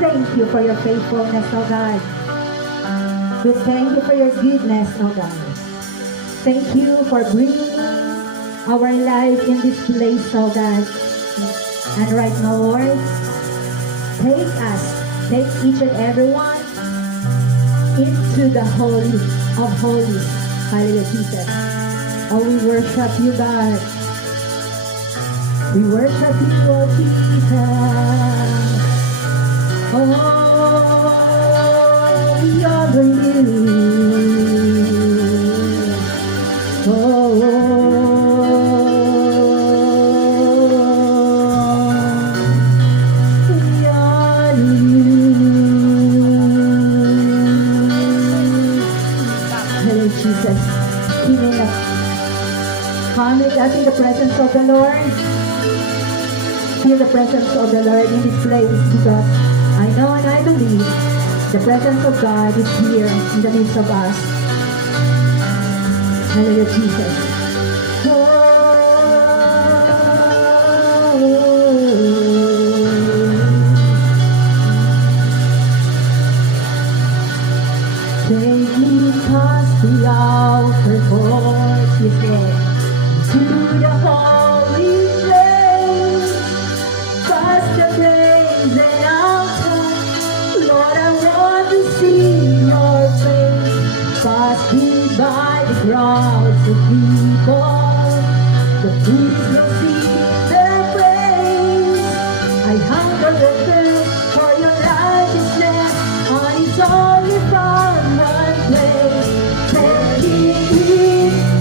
thank you for your faithfulness, oh God. We thank you for your goodness, oh God. Thank you for bringing our life in this place, oh God. And right now, Lord, take each and every one into the Holy of Holies. Hallelujah, Jesus. Oh, we worship you, God. We worship you, oh Jesus. Oh, we honor you. Oh, we honor you. Hello, Jesus. Come with us in the presence of the Lord. Feel the presence of the Lord in this place, because I know and I believe the presence of God is here in the midst of us. Hallelujah, Jesus. Take me past the outer courts, yes, Lord, to the holy place, past the graves and altar. Lord, I want to see your face. Pass me by the crowds of people, the priests will sing their praise. I hunger and thirst for your righteousness, and it's only found one place. Take me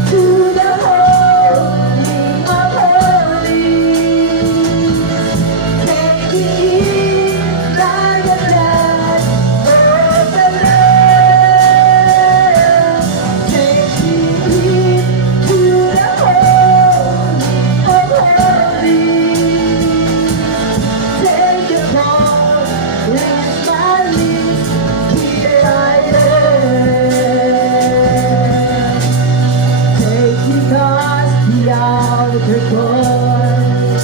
to the holy of holies. Take me by the blood of the Lamb. Take me to the holy of holies. Take the call, bless my lips, here I am. Take me past the outer court,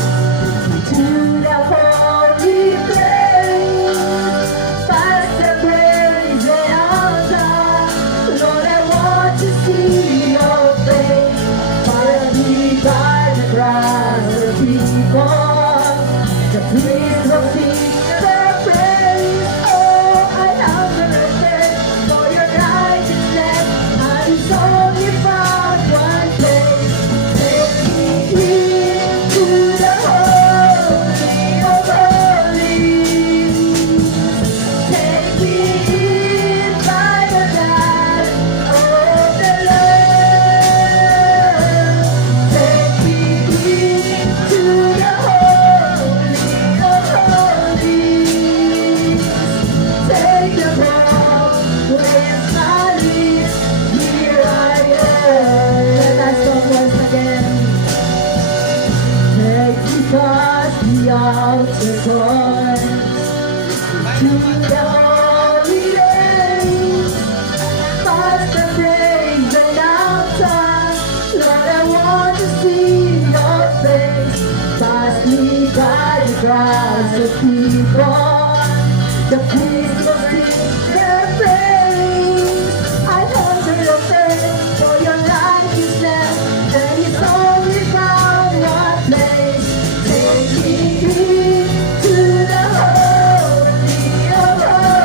to the holy place, past the praise and altar. Lord, I want to see your face. Follow me by the crowd of people, the priests will sing their praise. Oh, I hunger and thirst for your righteousness, and it's only found one place. Take me to the holy of holies. Take me by the blood of the Lamb. Take me to the holy of holies. Take the crown, place my lips, here I am. Let us go once again. Take me past the outer court, to the holy days, past the praise and altar. Lord, I want to see your face. Pass me by the crowds of people, the priests will sing their praise. I hunger and thirst for your righteousness, and it's only found one place. Take me to the holy of holies.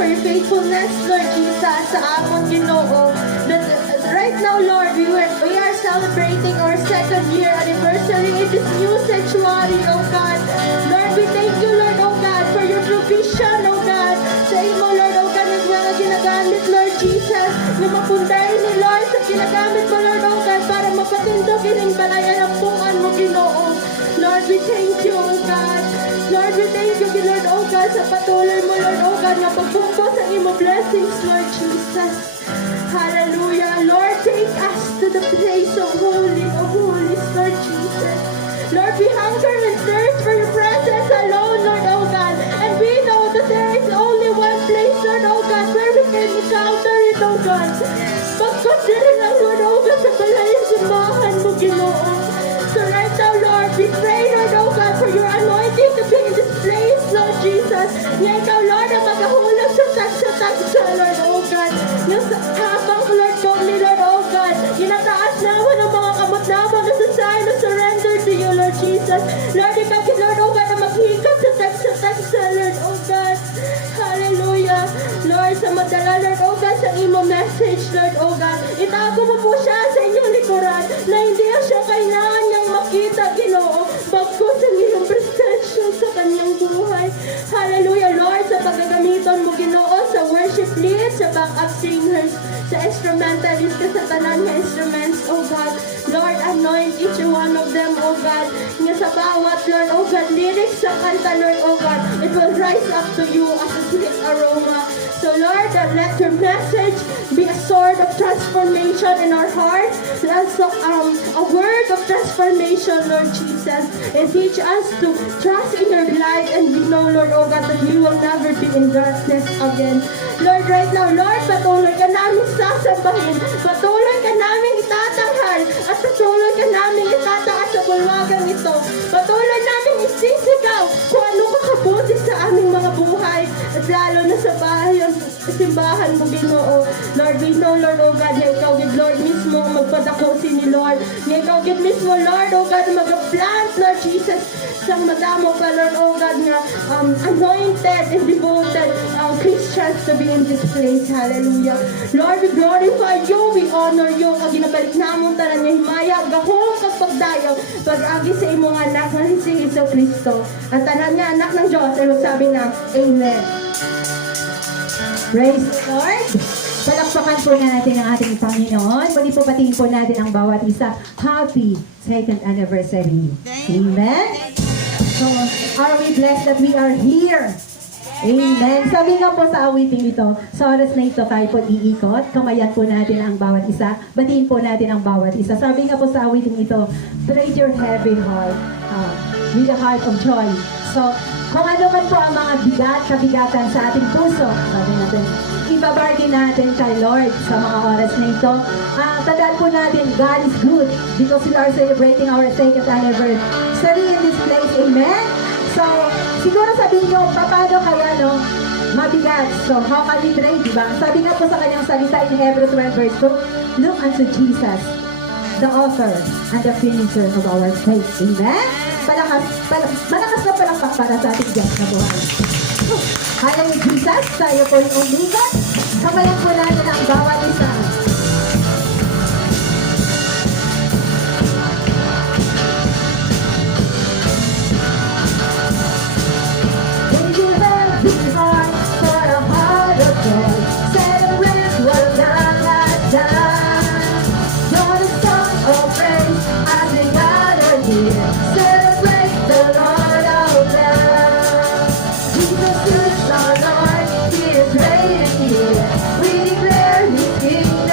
for your faithfulness, Lord Jesus, sa amon Ginoo. That right now, Lord, we are celebrating our second year anniversary in this new sanctuary, oh God. Lord, we thank you, Lord, oh God, for your provision, oh God. Sa imo, Lord, oh God, nga ginagamit, Lord Jesus, nga mapunday ni Lord sa ginagamit mo, Lord, oh God, para mapatindog ining balayan ang puan mo, Ginoo. Lord, we thank you, oh God. Lord, we thank you, Lord, oh God, sa patuloy mo, Lord, oh God, nga pagbungko sa imo blessings, Lord Jesus. Hallelujah. Lord, take us to the place of holies, Lord Jesus. Lord, we hunger and thirst for your presence alone, Lord, oh God. And we know that there is only one place, Lord, oh God, where we can encounter it, oh God. Pagkonsider lang, Lord, oh God, sa balayang simbahan mo, Ginoo. So right now, Lord, we pray, Lord, oh God, for your anointing to be in this place, Lord Jesus. Nga ikaw, Lord, ang magahulog sa tagsa, Lord, oh God. Yung habang, Lord, kong ni Lord, oh God, ginataas naman ang mga kamot naman na sa sign of surrender to you, Lord Jesus. Lord, ikaw, Lord, oh God, na maghikap sa tagsa, Lord, oh God. Hallelujah. Lord, sa madala, Lord, oh God, sa imo message, Lord, oh God. Itago mo po siya sa inyong likuran na hindi siya kailangan niyang makita, Ginoo, bagkus ang iyong presensya sa kanyang buhay. Hallelujah, Lord, sa paggagamitan mo, Ginoo, sa worship lead, sa backup singers, sa instrumentalist, sa tanan ng instruments, oh God. Lord, anoint each one of them, oh God. Nga sa bawat, Lord, oh God, lyrics sa kanta, Lord, oh God, it will rise up to you as a sweet aroma. So, Lord, let your message be a sword of transformation in our hearts. Also, a word of transformation, Lord Jesus. And teach us to trust in your light and we know, Lord, oh God, that we will never be in darkness again. Lord, right now, Lord, patuloy ka namin sasambahin. Patuloy ka namin itatanghal. At patuloy ka namin itataas sa bulwagang ito. Patuloy namin isisigaw kung ano kakabuti sa aming mga buhay. At lalo na sa bahay simbahan mo, Ginoo. Lord, we know, Lord, oh God, na ikaw, Lord, mismo magpadako si ni Lord. Na ikaw, mismo, Lord, oh God, mag-plant, Lord Jesus, sang madamo pa, Lord, oh God, nga anointed and devoted Christians to be in this place. Hallelujah. Lord, we glorify you, we honor you. Kag ginabalik namon tanan nga himaya, gahong kag pagdayo, pag-agi sa imong anak nga si Hesus Kristo. At tanan nga anak ng Diyos ay magsabi na, Amen. Praise the Lord! Palakpakan po natin ang ating Panginoon. Muli po patingin po natin ang bawat isa. Happy second anniversary. Amen? So, are we blessed that we are here? Amen. Sabi nga po sa awiting ito, sa oras na ito tayo po iikot, kamayan po natin ang bawat isa, batiin po natin ang bawat isa. Sabi nga po sa awiting ito, praise your heavy heart with a heart of joy. So, kung ano man po ang mga kabigatan sa ating puso, sabi natin, ibabargain natin kay Lord sa mga oras na ito. Tandaan po natin, God is good because we are celebrating our second anniversary in this place. Amen? So, siguro sabihin nyo, paano kaya, no? Mabigat. So, how can we pray, diba? Sabi nga po sa kanyang salita in Hebrews 12 verse 2, look unto Jesus, the author and the finisher of our faith. Amen? Malakas na palakpak para sa ating Diyos na buhay. Hallelujah, Jesus, tayo po yung umigat. Kamayan po natin ang bawat isa. When you have this heart for a heart of joy, celebrate what God has done. You're the song of praise as we gather here. Celebrate the Lord of love. Jesus is our Lord, He is reigning here. We declare His kingdom.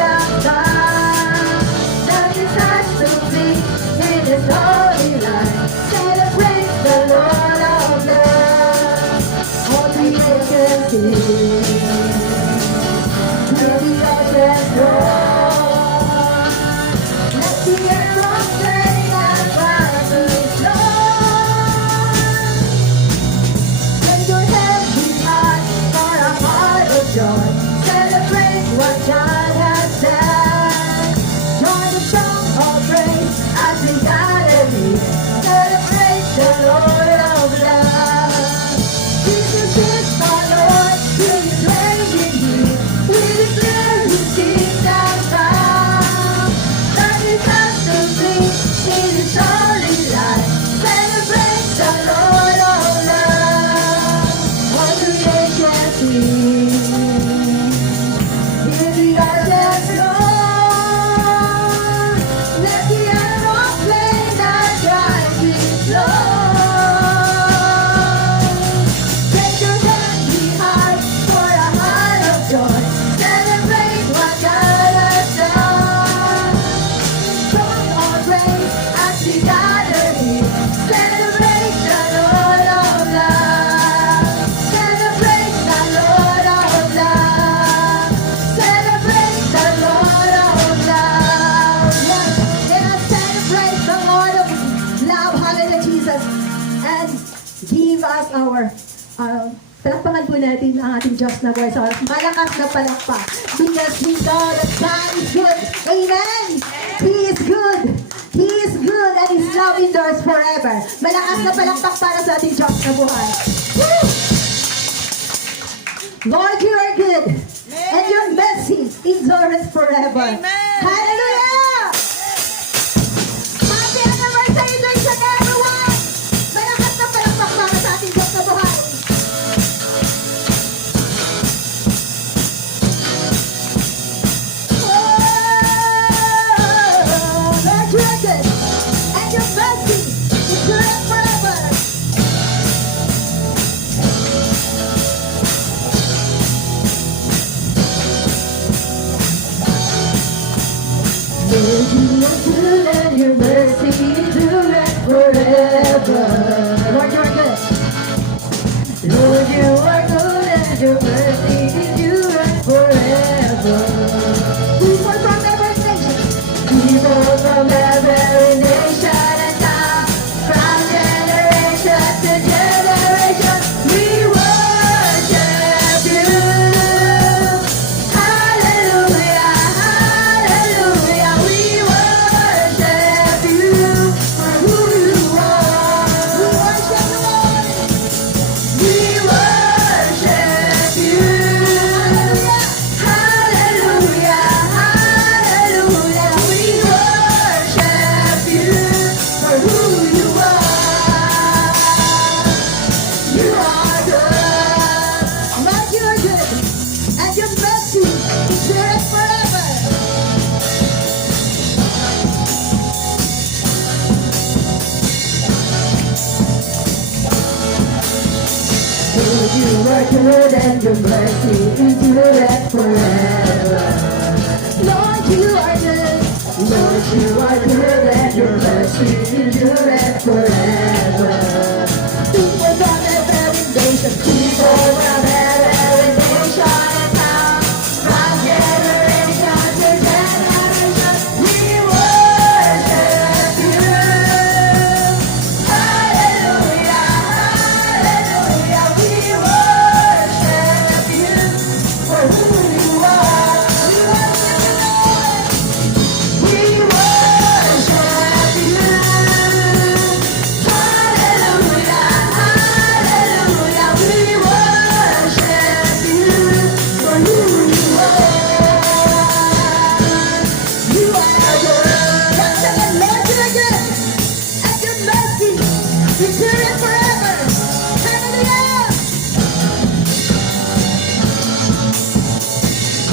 give us our palakpakan po natin ang ating Diyos na buhay sa oras. Malakas na palakpak. Because we know that God is good. Amen! He is good. He is good and His love endures forever. Malakas na palakpak para sa ating Diyos na buhay. Woo! Lord, you are good. And your mercy endures forever. Amen. Hallelujah! Happy anniversary, Lord, sa everyone! Malakas na palakpak para sa ating Diyos na buhay. Lord, you are good, and your mercy endures forever. Lord, you are good, and your mercy endures forever. Lord, you are good. Lord, you are good, and your mercy endures forever. People from every nation, people from every nation and tongue, from generation to generation, we worship you. Hallelujah, hallelujah, we worship you for who you are. We worship the Lord. We worship you. Hallelujah, hallelujah, we worship you for who you are. You are good. Lord, you are good, and your mercy endures forever. Lord, you are good, and your mercy endures forever. Lord, you are good. Lord, you are good, and your mercy endures forever. People from every nation, people from every nation and tongue, from generation to generation, we worship you. Hallelujah, hallelujah, we worship you for who you are. We worship you. Hallelujah, hallelujah, we worship you for who you are. You are good. Once again, Lord, you are good, and your mercy endures forever. Hallelujah.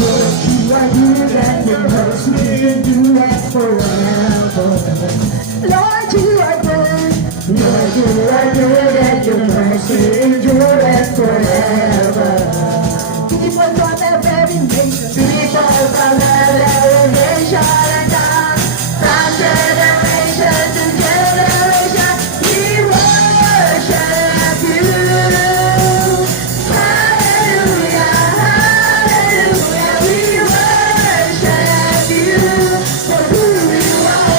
Lord, you are good, and your mercy endures forever. Lord, you are good. Lord, you are good, and your mercy endures forever. People from every nation, people from every nation and tongue, from generation to generation, we worship you. Hallelujah, hallelujah, we worship you for who you are.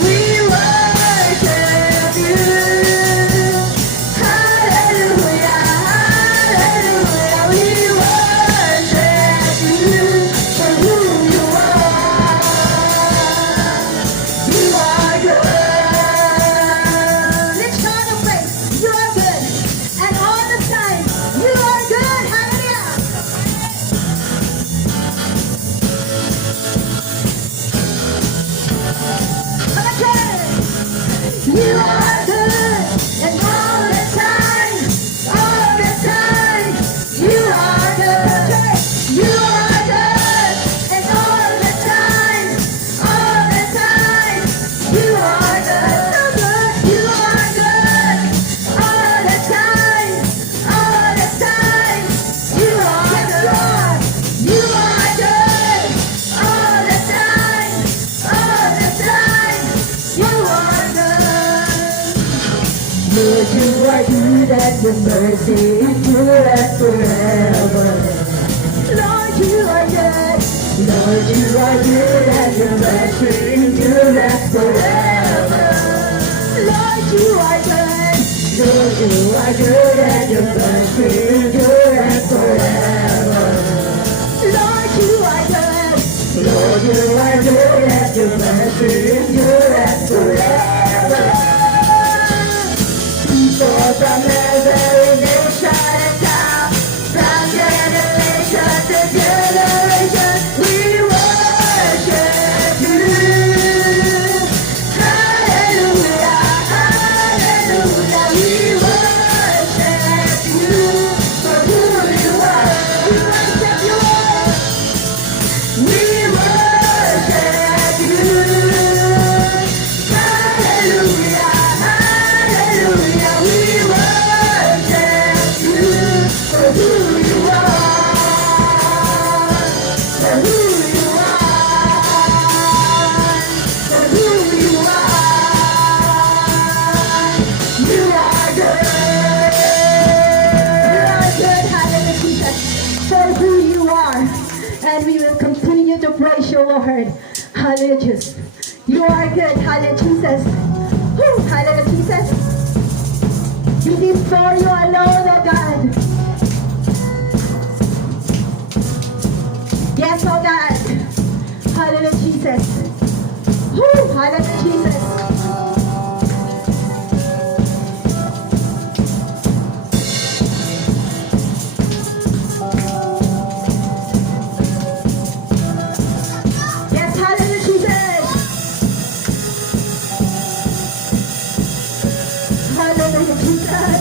We worship you. Hallelujah, hallelujah, we worship you for who you are. You are good. Let's shout and praise. You are good, and all the time you are good. Hallelujah. Okay. You are good, and all the time, you are good. You are good, and all the time, you are good. You are good, all the time, you are good. You are good, all the time, you are good. Lord, you are good, and your mercy endures forever. Lord, you are good. Lord, you are good, and your mercy endures forever. Lord, you are good. Lord, you are good and your mercy endures forever. Lord, you are good. Lord, you are good and your mercy endures forever. People from every nation and tongue, from generation to generation, we worship you. Hallelujah, hallelujah, we worship you for who you are. We worship you, Lord. We worship you. Hallelujah, hallelujah, we worship you for who you are. For who you are. For who you are. You are good. You are good, hallelujah, Jesus, for who you are. And we will continue to praise you, Lord. Hallelujah, Jesus. You are good, hallelujah, Jesus. Woo, hallelujah, Jesus. It is for you alone, oh God. Yes, oh God. Hallelujah, Jesus. Woo, hallelujah, Jesus. Yes, hallelujah, Jesus. Hallelujah, Jesus.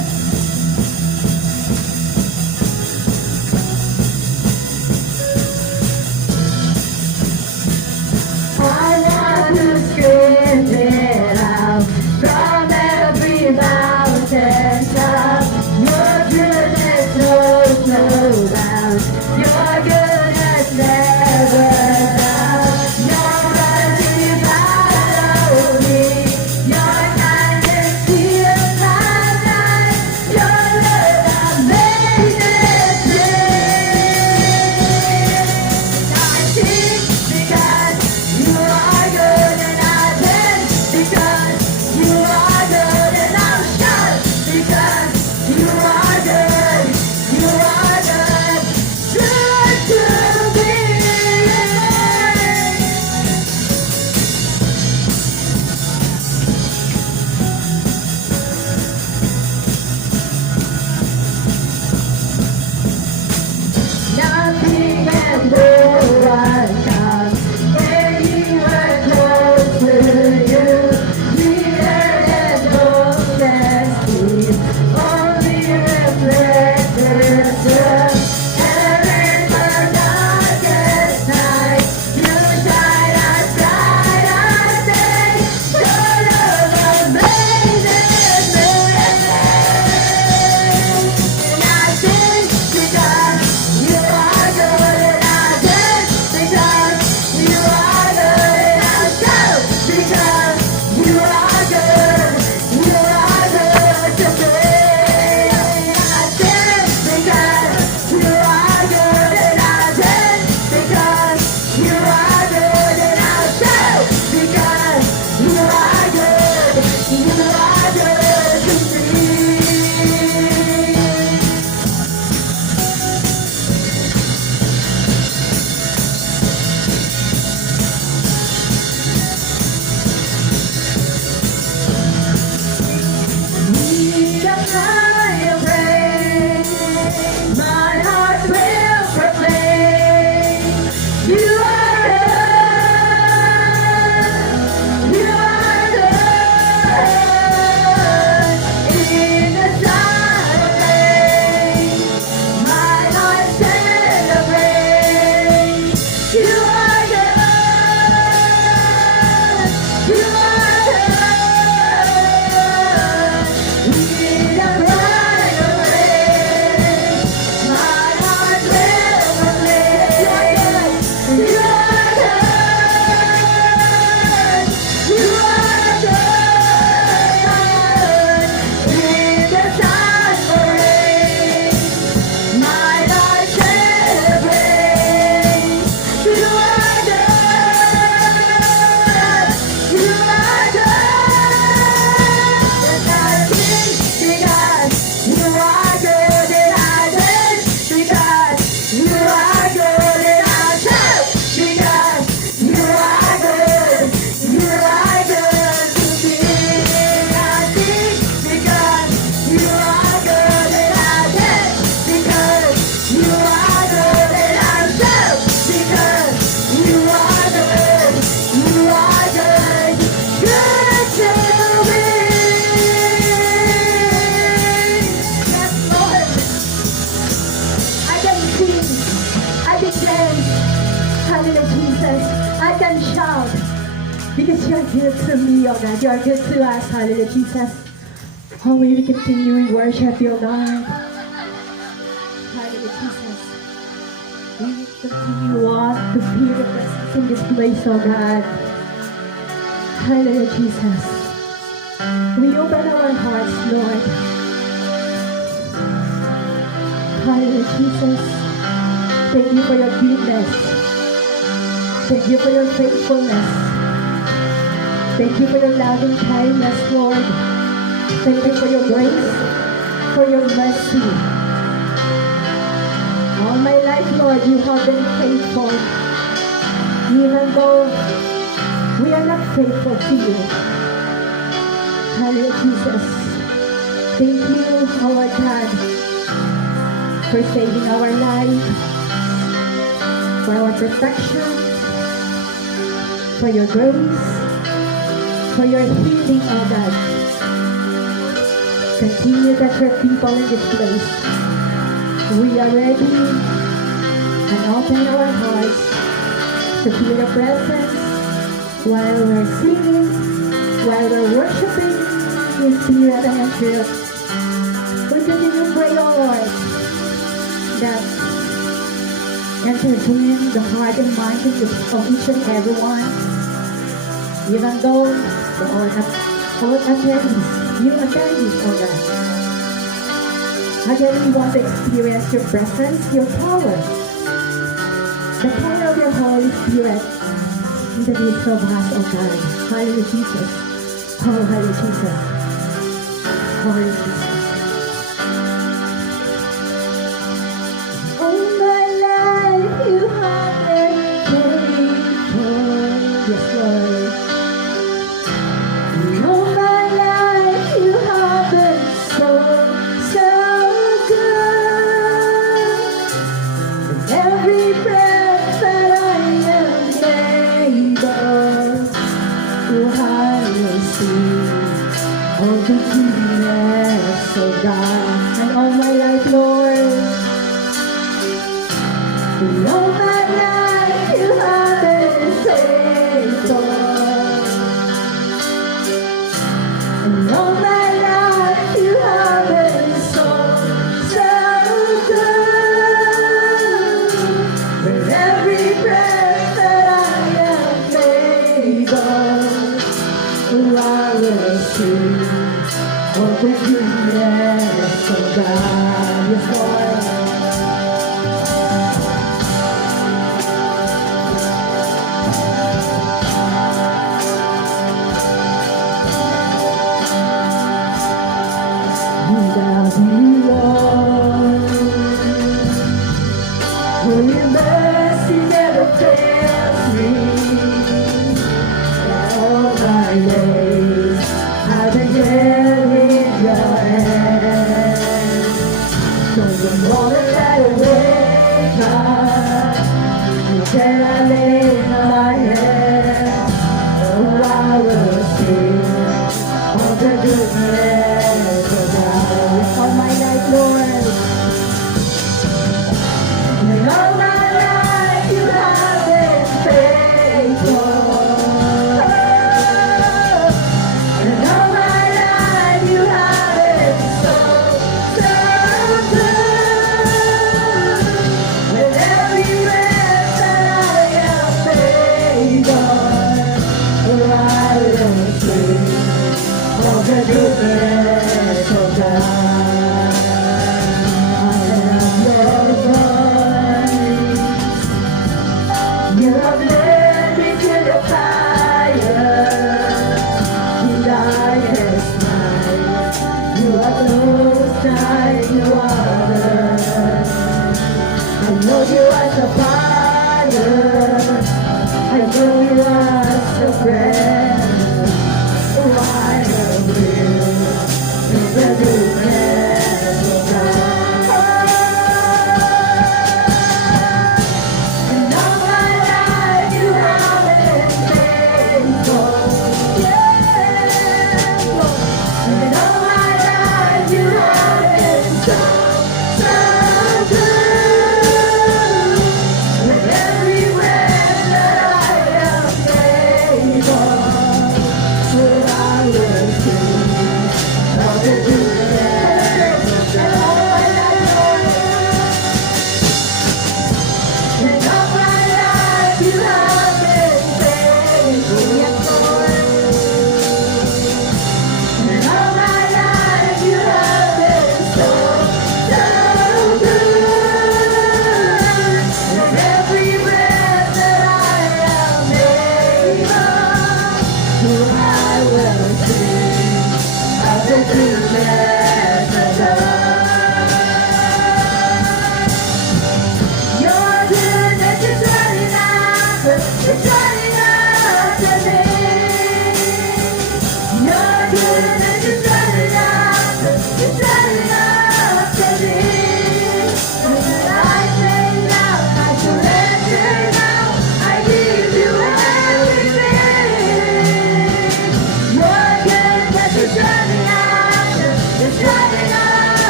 Hallelujah, Jesus. I can shout because you're good to me, oh God. You're good to us. Hallelujah, Jesus. Oh, we will continue in worship, your God. Hallelujah, Jesus. We will continue on to feel the presence in this place, oh God. Hallelujah, Jesus. We open our hearts, Lord. Hallelujah, Jesus. Thank you for your goodness. Thank you for your faithfulness. Thank you for your loving kindness, Lord. Thank you for your grace, for your mercy. All my life, Lord, you have been faithful. Even though we are not faithful to you. Hallelujah, Jesus. Thank you, our God, for saving our life, for our protection, for your grace, for your healing, oh God. Continue to touch your people in this place. We are ready and open our hearts to feel your presence while we're singing, while we're worshiping in spirit and in truth. We continue to pray, oh Lord, that entertain the heart and mind of each and every one, even though the all attendees, new attendees, oh God. Again, we want to experience your presence, your power, the power of your Holy Spirit in the midst of us, oh God. Hallelujah, Jesus. Oh, hallelujah, Jesus. Hallelujah, Jesus. All my life you have been faithful. Yes, Lord. All my life you have been so good. With every breath that I am able, I will sing of the goodness of God. And all my life, Lord, all my life you have been faithful. And all my life you have been so good. With every breath that I am able, I will sing of the goodness of God. Yes, Lord. Without you, Lord, for your mercy never fails me. And all my days I've been held in your hands. From the moment that I wake up until I lay my head, oh, I will sing of the goodness of God. All my life, Lord. And all my life you have been faithful. And all my life you have been so good. With every breath that I am able, I will sing of the goodness of God. I am your voice. You have led me to the fire in darkest night. You are close like no other. I know you as a father. I know you as a friend. Oh, I am real in the goodness of God. And all my life you have been faithful. Yeah, Lord. And all my life you have been so good.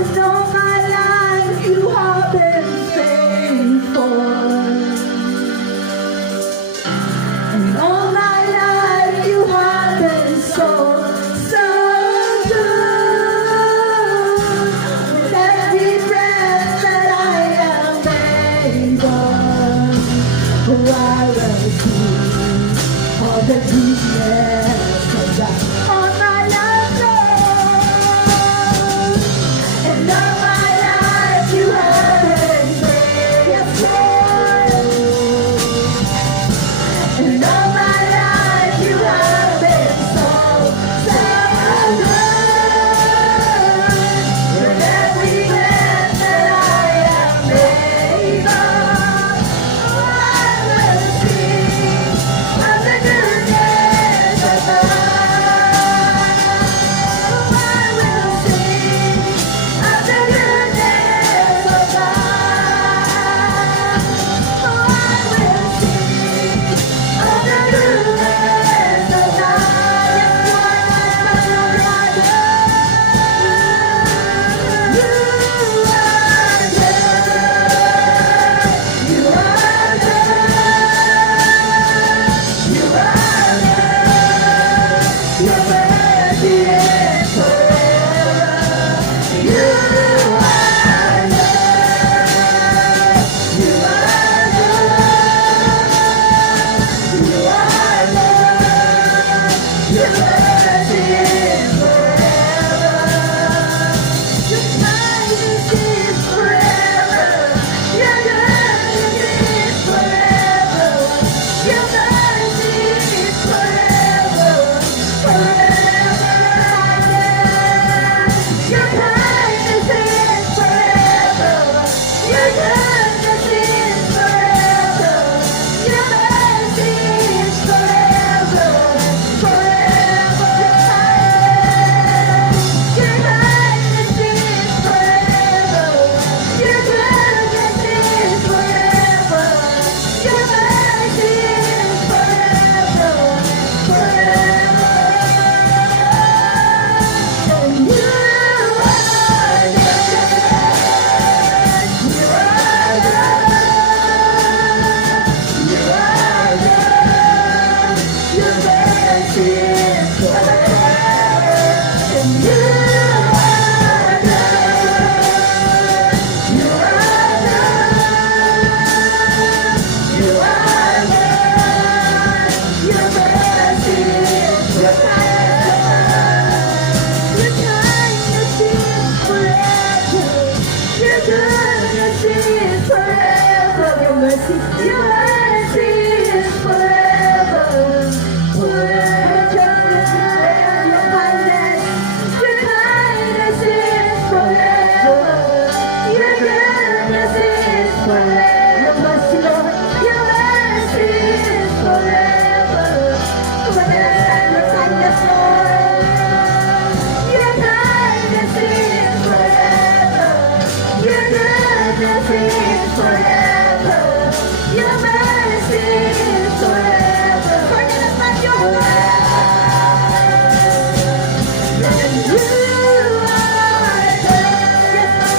And all my life you have been faithful. And all my life you have been so, so good. With every breath that I am able, oh, I will sing all the goodness of God. All my life, Lord. And all my life you have been faithful. And all my life you have been so, so good. With every breath that I am able, oh, I will sing of the goodness of God. Oh, I will sing of the goodness of God. Oh, I will sing of the goodness of God. Yes, Lord, my God. You are good. You are good. You are good. Your mercy is forever. You are good. You are good. You are good. Your mercy is forever. Your kindness is forever. Your goodness is forever. Your mercy is forever. Forever. Your kindness is forever. Your goodness is forever. Your mercy is forever. Forever. Your kindness is forever. Your goodness is forever. Your mercy is forever. Forever. And you are good. You are good. You are good. Your mercy is forever. And you are good. You are good. You are good. Your mercy is forever. Your kindness is forever. Your goodness is forever. Your mercy is forever. Forever. Your kindness is forever. Your goodness is forever. Your mercy, Lord. Your mercy is forever. Come on, let's stand your kindness, Lord. Your kindness is forever. Your goodness is forever. Your mercy is forever. Forget about your and you are good. Yes,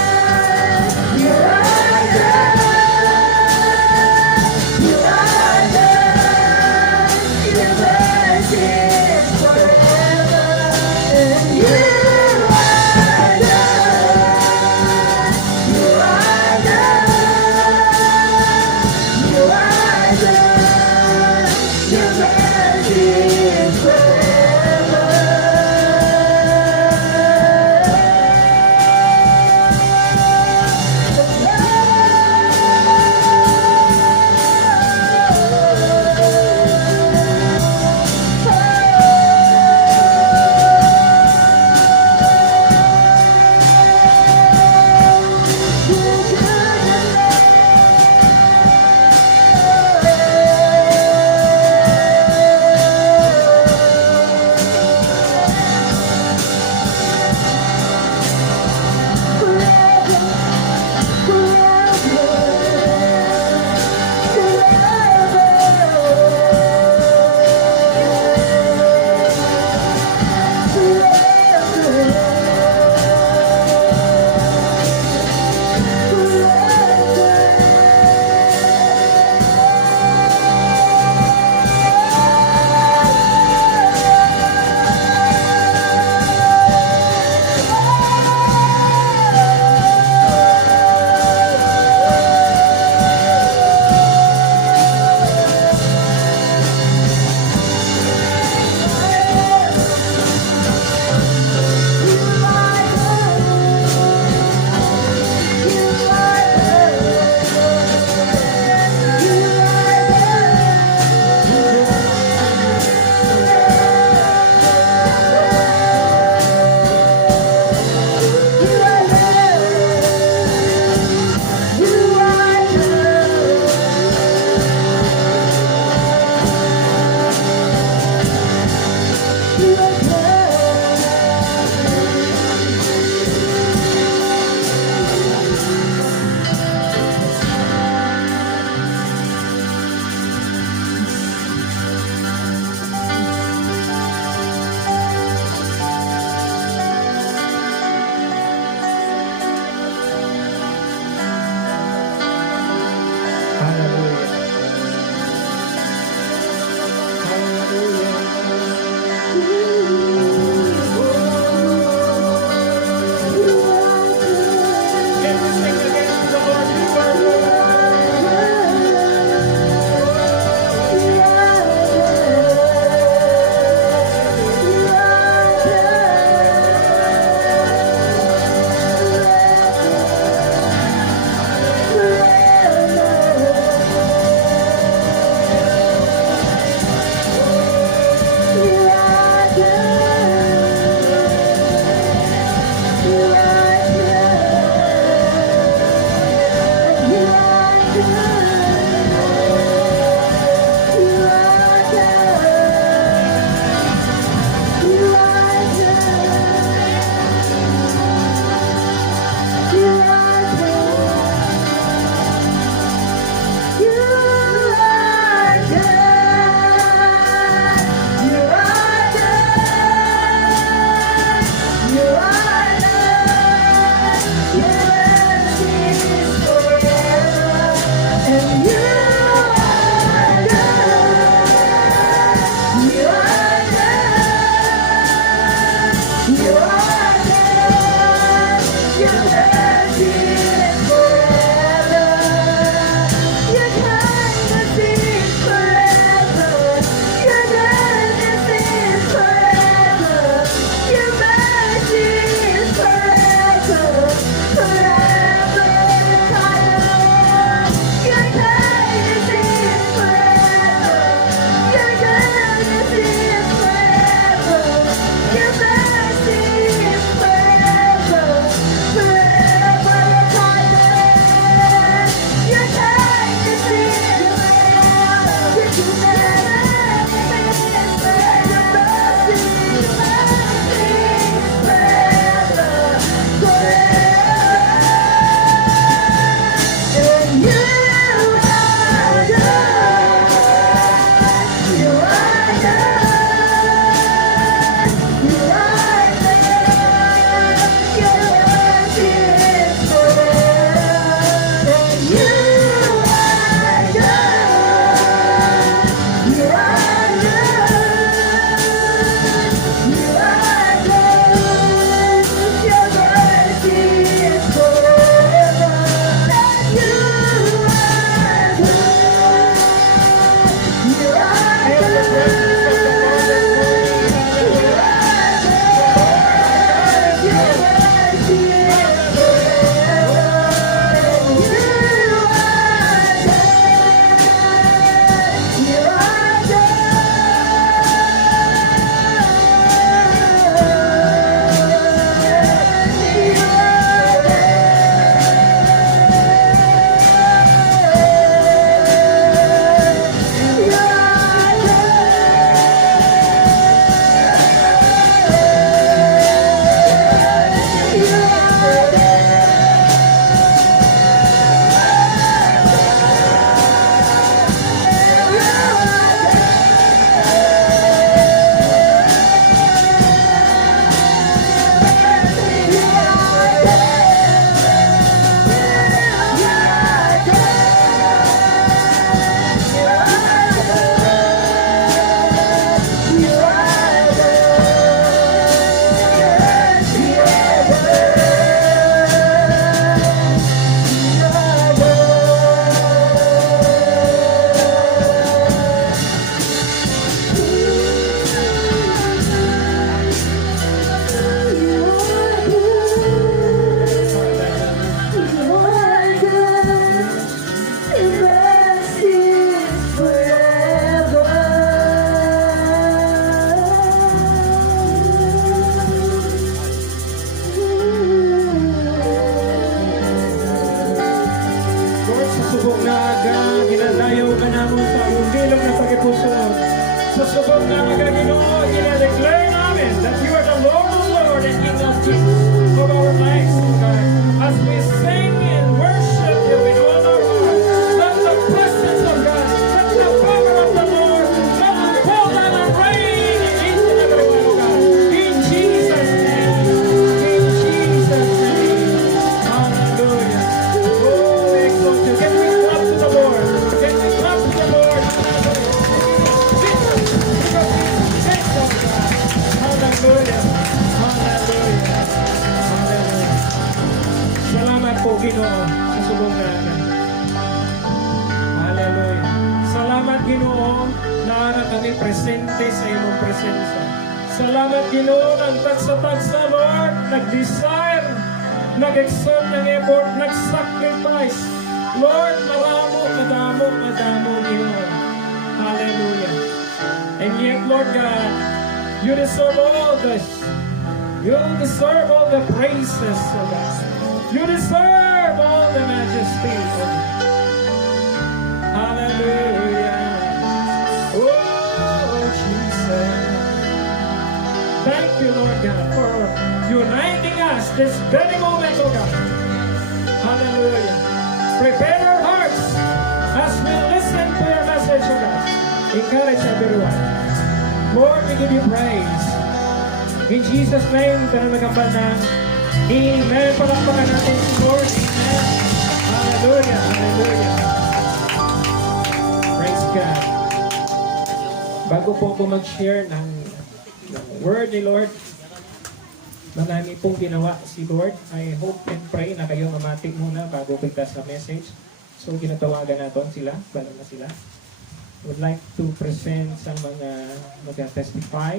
subok na aga, ginadayaw ka na mo sa undilong na pagkipusunod. Sa subok na aga, Ginoo, ginadeclare namin that you are the Lord of Lords and King of Kings of our lives, O God. As we sing and worship you with all our heart, let the presence of God, let the power of the Lord, let it fall down and reign in each and every one, O God. In Jesus' name. In Jesus' name. Hallelujah. Oh, we exalt you. Can we clap to the Lord? Can we clap to the Lord? Hallelujah. Hallelujah. Hallelujah. Salamat po, Ginoo, sa subong natin. Hallelujah. Salamat, Ginoo, na ara kami presente sa iyong presensya. Salamat, Ginoo, ng tagsa-tagsa, Lord, nag-desire, nag-exert ng effort, nag-sacrifice. Lord, madamo, Ginoo. Hallelujah. And yet, Lord God, you deserve all this. You deserve all the praises, O God. You deserve all the majesty, O God. Hallelujah. Oh, Jesus. Thank you, Lord God, for uniting us this very moment, O God. Hallelujah. Prepare our hearts as we listen to your message, O God. Encourage everyone. Lord, we give you praise. In Jesus' name, tayo nagambal ng Amen. Palakpakan natin si Lord. Amen. Hallelujah. Hallelujah. Praise God. Bago po ako mag-share ng word ni Lord, marami pong ginawa si Lord. I hope and pray na kayo mamati muna bago kita sa message. So, ginatawagan natin sila. Bala na sila. Would like to present sa mga mag-testify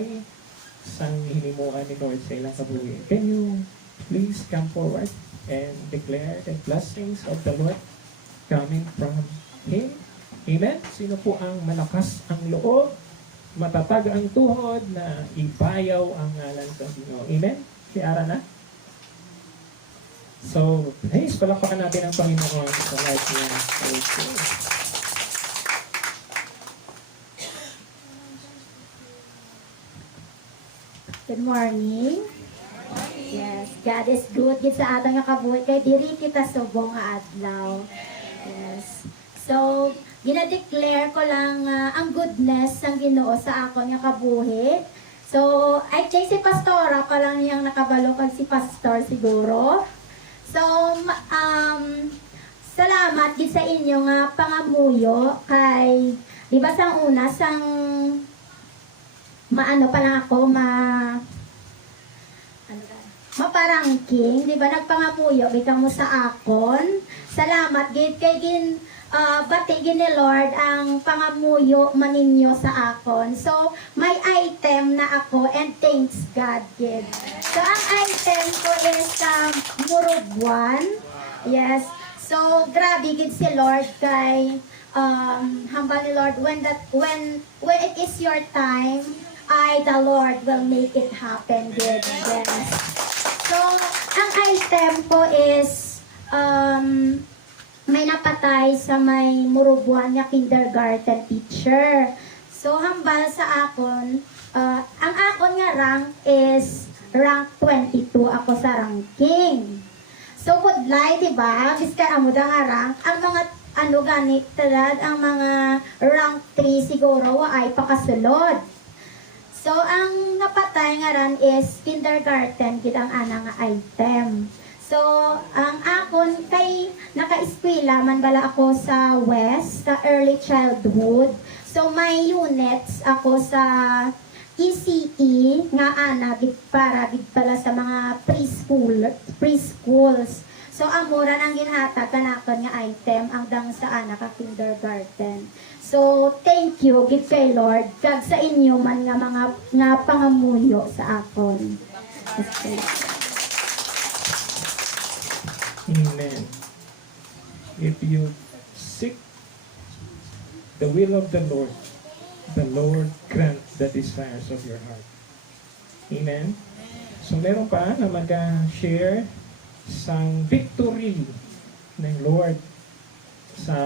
sa hinimuan ni Lord sa ilang kabuhi. Can you please come forward and declare the blessings of the Lord coming from Him? Amen? Sino po ang malakas ang loob, matatag ang tuhod, na ibayaw ang ngalan sa Ginoo? Amen? Si Ara na? So, praise, palakpakan natin ang Panginoon sa life niya. Okay. Good morning. Yes, God is good. Gid sa atong nga kabuhi kay diri kita subong nga adlaw. Yes. So, ginadeclare ko lang ang goodness ng Ginoo sa akon nga kabuhi. So, I think si Pastora pa lang yung nakabalo kag si Pastor siguro. So, salamat gid sa inyo nga pangamuyo kay di ba sang una sang maano pa lang ako, maparangking, di ba, nagpangapuyo, bitaw mo sa akon. Salamat, gid kay batigin ni Lord ang pangamuyo maninyo sa akon. So, may item na ako and thanks God, gid. So, ang item ko is Murubuan. Yes. So, grabe gid si Lord kay hambal ni Lord when it is your time, the Lord will make it happen, good. Yes. So, ang item ko is, may napatay sa may Murubuan nga kindergarten teacher. So, hambal sa akon, ang akon nga rank is rank 22 ako sa ranking. So, kudlay, diba? Biska amo da nga rank, ang mga ganit talad, ang mga rank 3 siguro ay pakasulod. So, ang napatay nga ran is kindergarten, gid ang ana nga item. So, ang akon kay naka-eskwela man bala ako sa West, sa early childhood. So, may units ako sa ECE nga ana gid para gid pala sa mga preschools. So, amura nang ginhatag kanakon nga item ang dang sa ana ka kindergarten. So, thank you, gid kay Lord, kag sa inyo man nga mga nga pangamuyo sa akon. Amen. If you seek the will of the Lord grant the desires of your heart. Amen. So, meron pa na mag-share sang victory ng Lord sa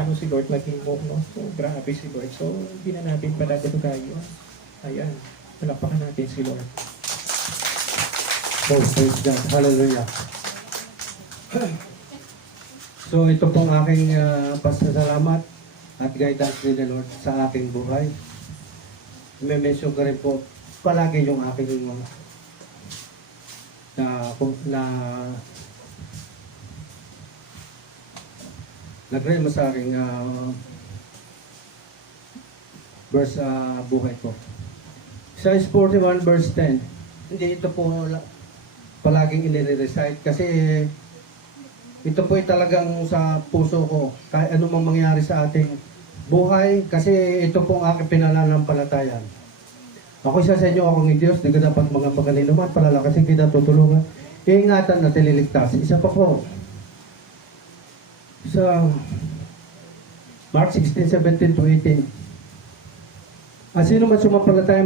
paano si Lord naging mo, no? So, grabe si Lord. So, hindi na natin padadagayo. Ayan, palakpakan natin si Lord. Oh, praise God. Hallelujah. So, ito pong aking pasasalamat at guidance ni the Lord sa aking buhay. May-mention ko rin po palagi yung aking nag-rema sa aking verse sa buhay ko. Psalms 41 verse 10. Hindi ito po palaging inire-recite kasi ito po ay talagang sa puso ko. Kahit anumang mangyari sa ating buhay, kasi ito po ang aking pinananampalatayan. Ako isa sa inyo, akong Diyos, di ka dapat mga pagkaninuman, palalakasin kita, tutulungan, iingatan at ililigtas. Isa pa po, sa Mark 16:17 to 18. Sino man sumampalataya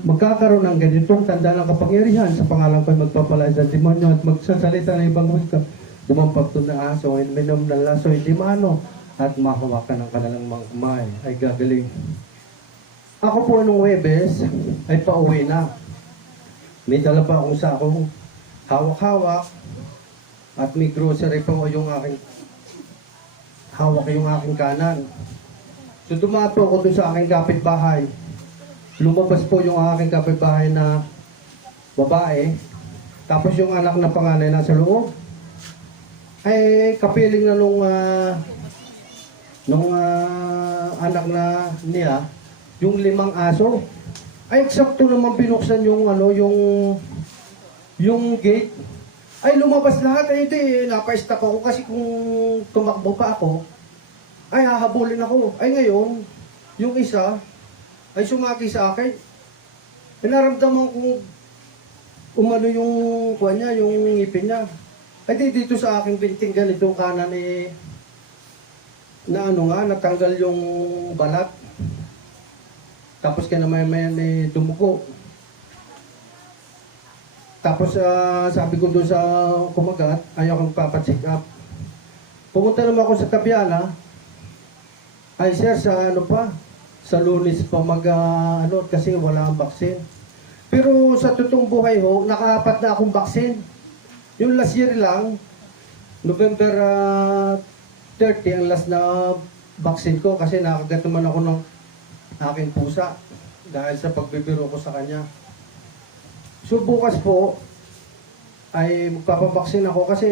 magkakaroon ng ganitong tanda ng kapangyarihan sa pangalan ko'y magpapalaya sa demonyo at magsasalita ng ibang wika, dumampagtun na aso, minom ng laso, hindi mano, at mahawakan ng kanilang mga kamay, ay gagaling. Ako po nung Huwebes ay pauwi na. May dala pa akong sakong hawak-hawak at may grocery pa ko yung aking hawak yung aking kanan. So dumapo ako dun sa aking kapitbahay. Lumabas po yung aking kapitbahay na babae. Tapos yung anak na panganay nasa loob. Ay kapiling na nung anak na niya, yung 5 aso. Ay eksakto naman binuksan yung yung gate. Ay lumabas lahat. Ay hindi, napa-stop ako kasi kung tumakbo pa ako, ay hahabulin ako. Ay ngayon, yung isa ay sumaki sa akin. Naramdaman kong umano yung kuha niya, yung ngipin niya. Ay dito sa aking binting ganitong kanan natanggal yung balat. Tapos kinamay-mayan dumugo. Tapos sabi ko doon sa kumagat, ayaw kong papacheck up. Pumunta naman ako sa Tabiana. Ay sir, sa sa Lunes pa kasi wala ang vaccine. Pero sa totoong buhay ho, naka-4 na akong vaccine. Yung last year lang, November 30 ang last na vaccine ko kasi nakagat naman ako ng aking pusa dahil sa pagbibiro ko sa kanya. So bukas po ay magpapabaksin ako kasi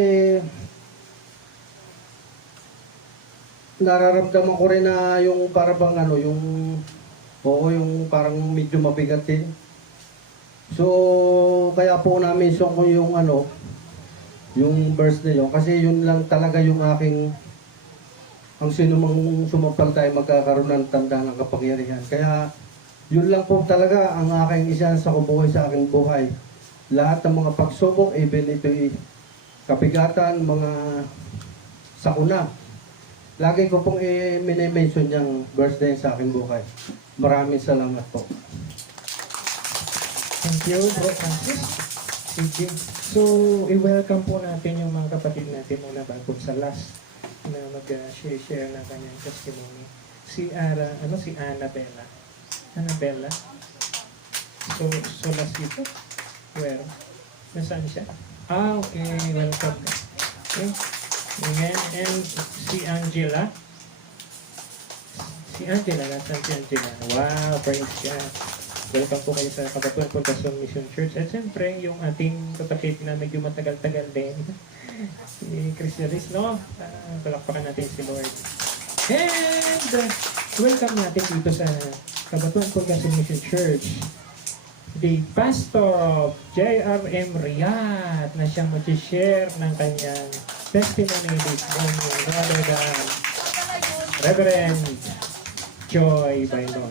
nararamdaman ko rin na yung parang yung parang medyo mabigat din. So kaya po namin ko yung verse na yun kasi yun lang talaga yung aking ang sino mang sumampalataya magkakaroon ng tanda ng kapangyarihan. Kaya yun lang po talaga ang aking isa sa kubuhay sa aking buhay. Lahat ng mga pagsubok, even ito'y kabigatan, mga sakuna. Lagi ko pong i-mention yung verse na yun sa aking buhay. Maraming salamat po. Thank you, Bro Francis. Sige. So, i-welcome po natin yung mga kapatid natin muna bago sa last na mag-share ng kanyang testimony. Si Annabella. Annabella. So last dito? Where? Nasaan siya? Okay. Welcome. Okay. Amen. And si Angela. Nasaan si Angela? Wow, praise God. Welcome po kayo sa Kabatuan Pagkasong Mission Church. At siyempre, yung ating kapatid na medyo matagal-tagal din. Si Christianis, no? Palakpakan natin si Lord. And welcome natin dito sa Kabatuan Pagkasong Mission Church. The Pastor of JRM Riyadh na siyang mag-share ng kanyang testimony this morning. Rather than Reverend Joy Bailon.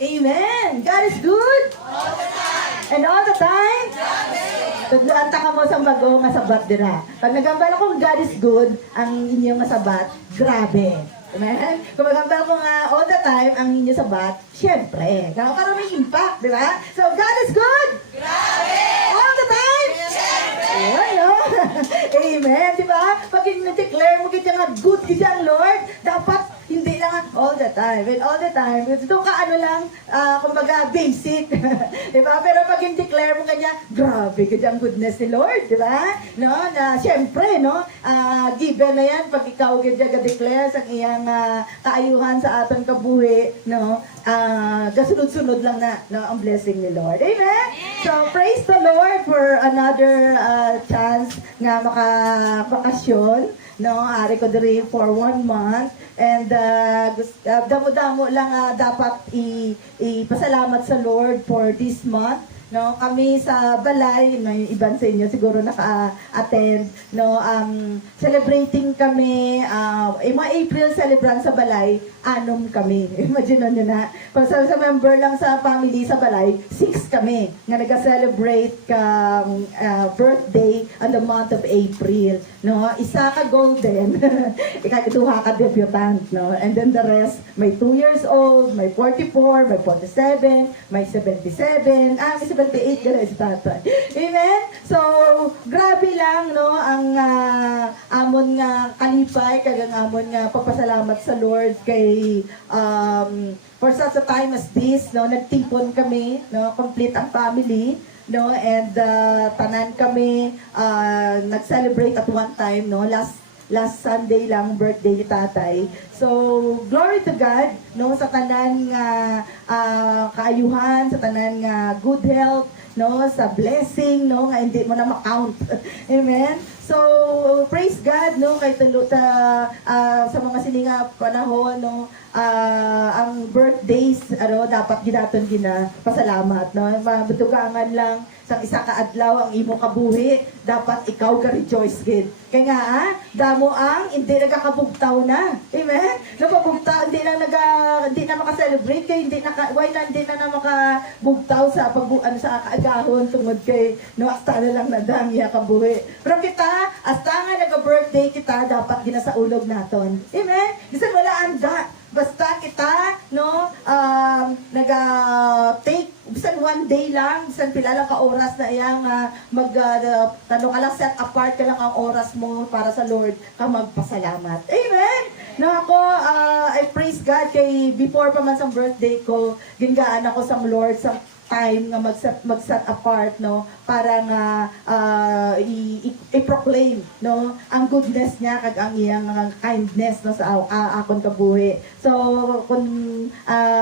Amen! God is good! All the time! And all the time? Tagluanta ka mo sa bago nga sabat dira. Pag nagambal ko God is good, ang inyong sabat, grabe. Amen? Kung magambal ko nga all the time, ang inyong sabat, syempre. Karoon may impact, di ba? So God is good! Grabe! All the time? Yes! Amen, di ba? Pag in-declare mo kita nga good kita ang Lord, dapat hindi lang all the time. And all the time, ito ka ano lang, kumbaga basic. di ba? Pero pag in-declare mo kanya, grabe ka ang goodness ni Lord, di ba? No, na syempre, no, given na yan pag ikaw kaya declare sa iyang kaayuhan sa atong kabuhi, no, kasunod-sunod lang na, no, ang blessing ni Lord. Amen? So, praise the Lord for another chance nga makabakasyon. No, ari ko diri for 1 month and damo-damo lang dapat ipasalamat sa Lord for this month. No, kami sa balay, may iban sa inyo siguro naka-attend, no, celebrating kami, mga April celebrant sa balay, 6 kami. Imagine nyo na. Kung sa member lang sa family sa balay, 6 kami nga nag-celebrate ka birthday on the month of April. No, isa ka golden, ikaduha ka debutant, no, and then the rest, may 2 years old, may 44, may 47, may 77, may 78 ka na si tatay. Amen? So, grabe lang, no, ang amon nga kalipay, kagang amon nga papasalamat sa Lord kay for such a time as this, no, nagtipon kami, no, complete ang family, no, and tanan kami nag-celebrate at one time, no, last Sunday lang birthday ni tatay. So, glory to God, no, sa tanan nga kaayuhan, sa tanan nga good health, no, sa blessing, no, nga hindi mo na ma-count. Amen? So, praise God, no, kay sa mga sininga panahon, no, ang birthdays, dapat ginaton pasalamat, no, mabutugangan lang sa isa ka adlaw ang imo kabuhi, dapat ikaw ka rejoice gid. Kaya nga, damo ang hindi nagakabugtaw na. Amen? Napabugtaw, hindi na maka-celebrate kay hindi na makabugtaw sa sa kaagahon tungod kay no hasta na lang nadang iya kabuhi. Pero kita, hasta nga nag-birthday kita, dapat ginasaulog naton. Amen? Bisan wala anda. Basta kita, no, take bisan 1 day lang, bisan pila lang ka oras na iyang tanong ka lang, set apart ka lang ang oras mo para sa Lord ka magpasalamat. Amen? No, ako, I praise God kay before pa man sa birthday ko, gingaan ako sa Lord sa time nga mag-set apart, no, para nga i-proclaim, no, ang goodness niya kag ang iyang kindness, no, sa akon kabuhi. So kung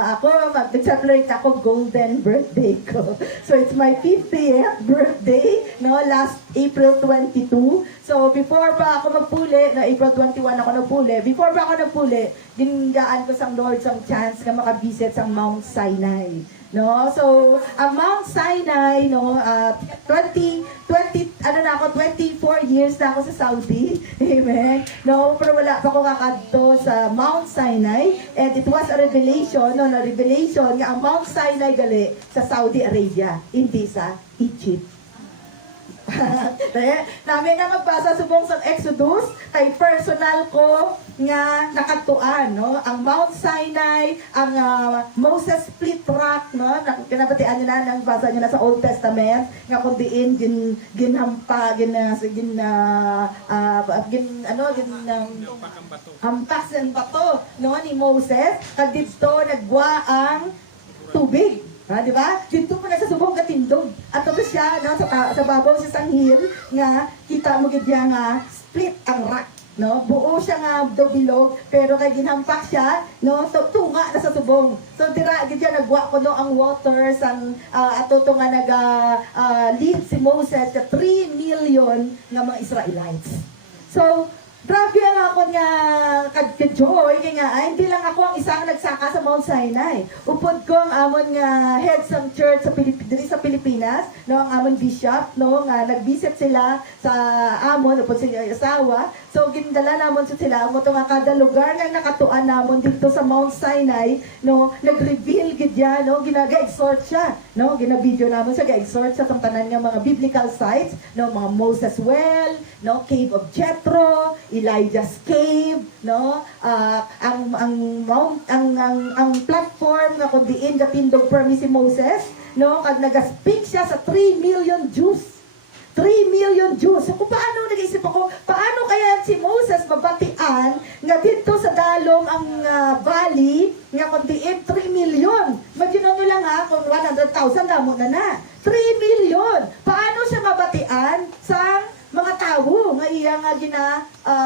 ako mag-celebrate ako golden birthday ko. So it's my 50th birthday, no, last April 22. So before pa ako magpuli, na April 21 ako nagpuli. Before pa ako nagpuli, gingaan ko sa Lord some chance nga makabisit sa Mount Sinai. No, so ang Mount Sinai, no, 24 years na ako sa Saudi. Amen. No, pero wala pa ako kakadto sa Mount Sinai, and it was a revelation, no, na revelation nga ang Mount Sinai gali sa Saudi Arabia, hindi sa Egypt. Namin nga magbasa subong sa Exodus, kay personal ko nga nakatuan, no, ang Mount Sinai, ang Moses split rock, no, kinabatian nyo na, nang basa nyo na sa Old Testament, nga kung diin ginhampa, hampas ng bato, no, ni Moses, kag dito nagwa ang tubig. Di ba? Dito pa na sa subong katindog. At ito siya, no, sa babaw sa sanghil, nga, kita mo gidya nga, split ang rock. No? Buo siya nga bilog, pero kay ginhampak siya, no, tunga na sa subong. So, dira, gidya nagwa ko no ang waters, ang ato to nga lead si Moses sa 3 million nga mga Israelites. So, grabe ang ako nga kadjoy kaya nga hindi lang ako ang isang nagsaka sa Mount Sinai. Upod ko ang amon nga head sa church sa Pilipinas, no, ang amon bishop, no, nga nag-visit sila sa amon upod sila asawa. So gindala namon sila mo to nga kada lugar nga nakatuan namon dito sa Mount Sinai, no, nag-reveal gid ya, no, ginaga-exhort siya, no, gina-video namon siya ga-exhort sa tanan nga mga biblical sites, no, mga Moses well, no, Cave of Jethro, Elijah's Cave, no, ang platform nga kun diin gatindog permi si Moses, no, kag naga-speak siya sa 3 million Jews. 3 million Jews. So, kung paano, nag-isip ako, paano kaya si Moses mabatian nga dito sa dalong ang valley, nga kundiin 3 million. Imagine nyo lang ha, kung 100,000 damo na. 3 million. Paano siya mabatian sa mga tao nga iya nga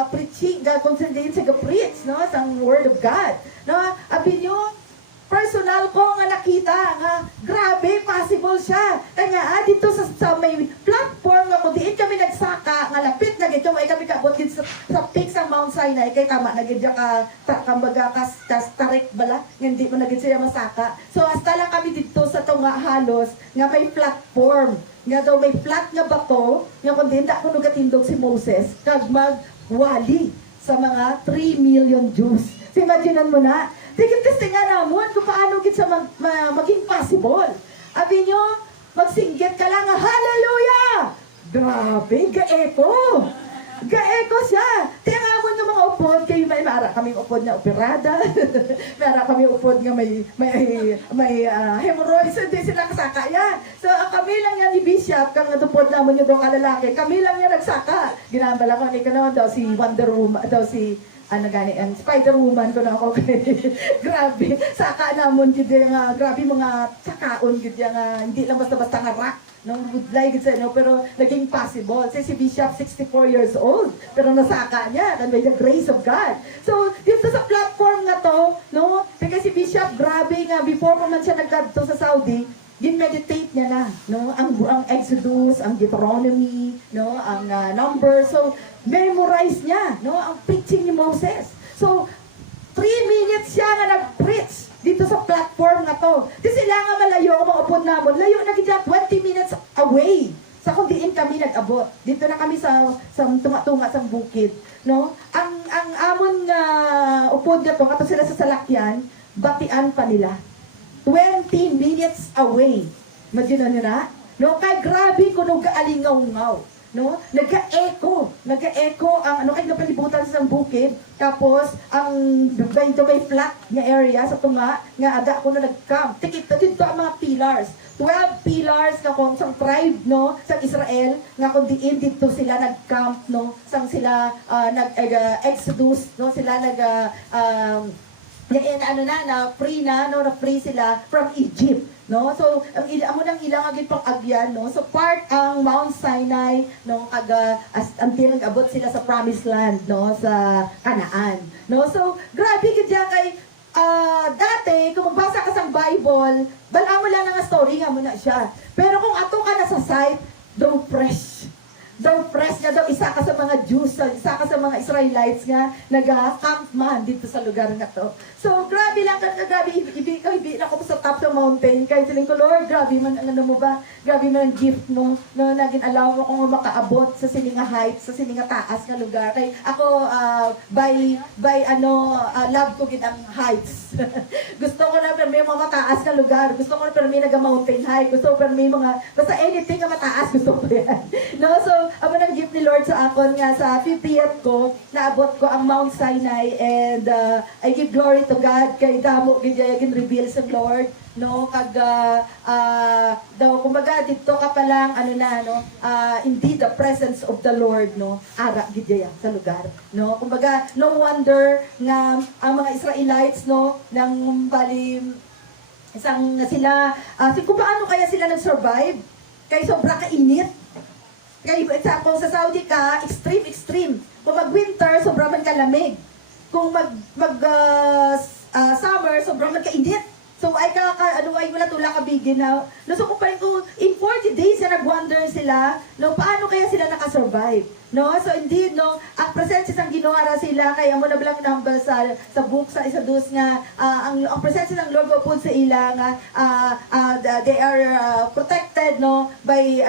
preaching, concentrating sa preach, no, sa word of God. No, abi nyo, personal ko nga nakita nga grabe possible siya. Kaya dito sa may platform nga kung diin kami nagsaka nga lapit na gito ay kami kabot dito sa peak sa Mount Sinai kay tama na gid ka kambaga kas tarik bala hindi mo na gid siya masaka. So hasta lang kami dito sa tunga halos nga may platform nga daw may flat nga bato nga kung diin da kuno gatindog si Moses kag magwali sa mga 3 million Jews. So imaginean mo na tigit-testi nga namon kung paano gid sa maging possible. Abi nyo, magsinggit ka lang, hallelujah! Grabe, gaeko! Gaeko siya! Tingamon ng mga upod, kayo may mara kaming upod na operada, mara kami upod nga may hemorrhoids, hindi sila kasaka yan. So, kami lang yan ni Bishop, kang natupod naman yung doong kalalaki, kami lang yan nagsaka. Ginambala ko, hindi ka naman daw si Wonder Woman, daw si Spider-Woman ko na ako. Grabe. Saka namon gid nga grabe mga sakaon gid nga hindi lang basta-basta nga rock. Nang budlay gid sa pero naging possible. Si Bishop 64 years old pero nasaka niya and by the grace of God. So dito sa platform nga to, no? Kasi si Bishop grabe nga before pa man siya nagkadto sa Saudi, gin-meditate niya na, no? Ang Exodus, ang Deuteronomy, no? Ang Numbers. So, memorize niya, no? Ang preaching ni Moses. So, 3 minutes siya nga nag-preach dito sa platform na to. Di sila nga malayo, ang mga upod namon. Layo na gidya, 20 minutes away. Sa kung diin kami nag-abot. Dito na kami sa tunga-tunga sa bukid, no? Ang amon nga upod na to, kato sila sa salakyan, batian pa nila. 20 minutes away. Imagine nyo na? No, kay grabe ko nung kaalingaw-ngaw. No? Nagka-echo ang kay napalibutan sa bukid. Tapos, ang may flat nga area sa tunga, nga ada ko na nag-camp. Tikit na dito ang mga pillars. 12 pillars nga kung sang tribe, no, sa Israel, nga kung diin dito sila nag-camp, no, sang sila nag-exodus, no, sila free sila from Egypt, no? So ang amo nang ilang agid pang agyan, no? So part ang Mount Sinai, no, until nag-abot sila sa promised land, no, sa Canaan, no? So grabe gid kay dati kung magbasa ka sa Bible, bala mo lang nga story nga mo na siya. Pero kung ato ka na sa site, daw fresh nga daw isa ka sa mga Jews, isa ka sa mga Israelites nga nag-camp man dito sa lugar nga to. So grabe lang, grabe ibi na ako sa top ng mountain kay siling ko, Lord, grabe man ano mo ba? Grabe man ang gift mo no naging allow mo kung makaabot sa sininga heights, sa sininga taas nga lugar. Kay ako love ko gid ang heights. Gusto ko na pero may mga mataas nga lugar. Gusto ko na pero may naga-mountain hike. Gusto ko pero may mga basta anything nga mataas gusto ko yan. No, so amo nang gift ni Lord sa akon nga sa 50th ko, naabot ko ang Mount Sinai and I give glory to God kay damo gid reveal sa Lord, no, kag daw kumbaga dito ka pa lang indeed the presence of the Lord, no, ara gid sa lugar, no, kumbaga no wonder nga ang mga Israelites, no, nang bali isang sila kung paano kaya sila nag-survive kay sobra kainit. Kaya kung sa Saudi ka, extreme. Kung mag-winter, sobrang man kalamig. Kung summer, sobrang man kainit. So ay wala tula kabigin na. No, so kung in 40 days na nag-wonder sila, no, paano kaya sila nakasurvive? No, so indeed, no, ang presensya sang Ginoo sila kay amo na bilang number sa book sa Exodus nga ang presensya ng Lord upon sa ila nga they are protected, no, by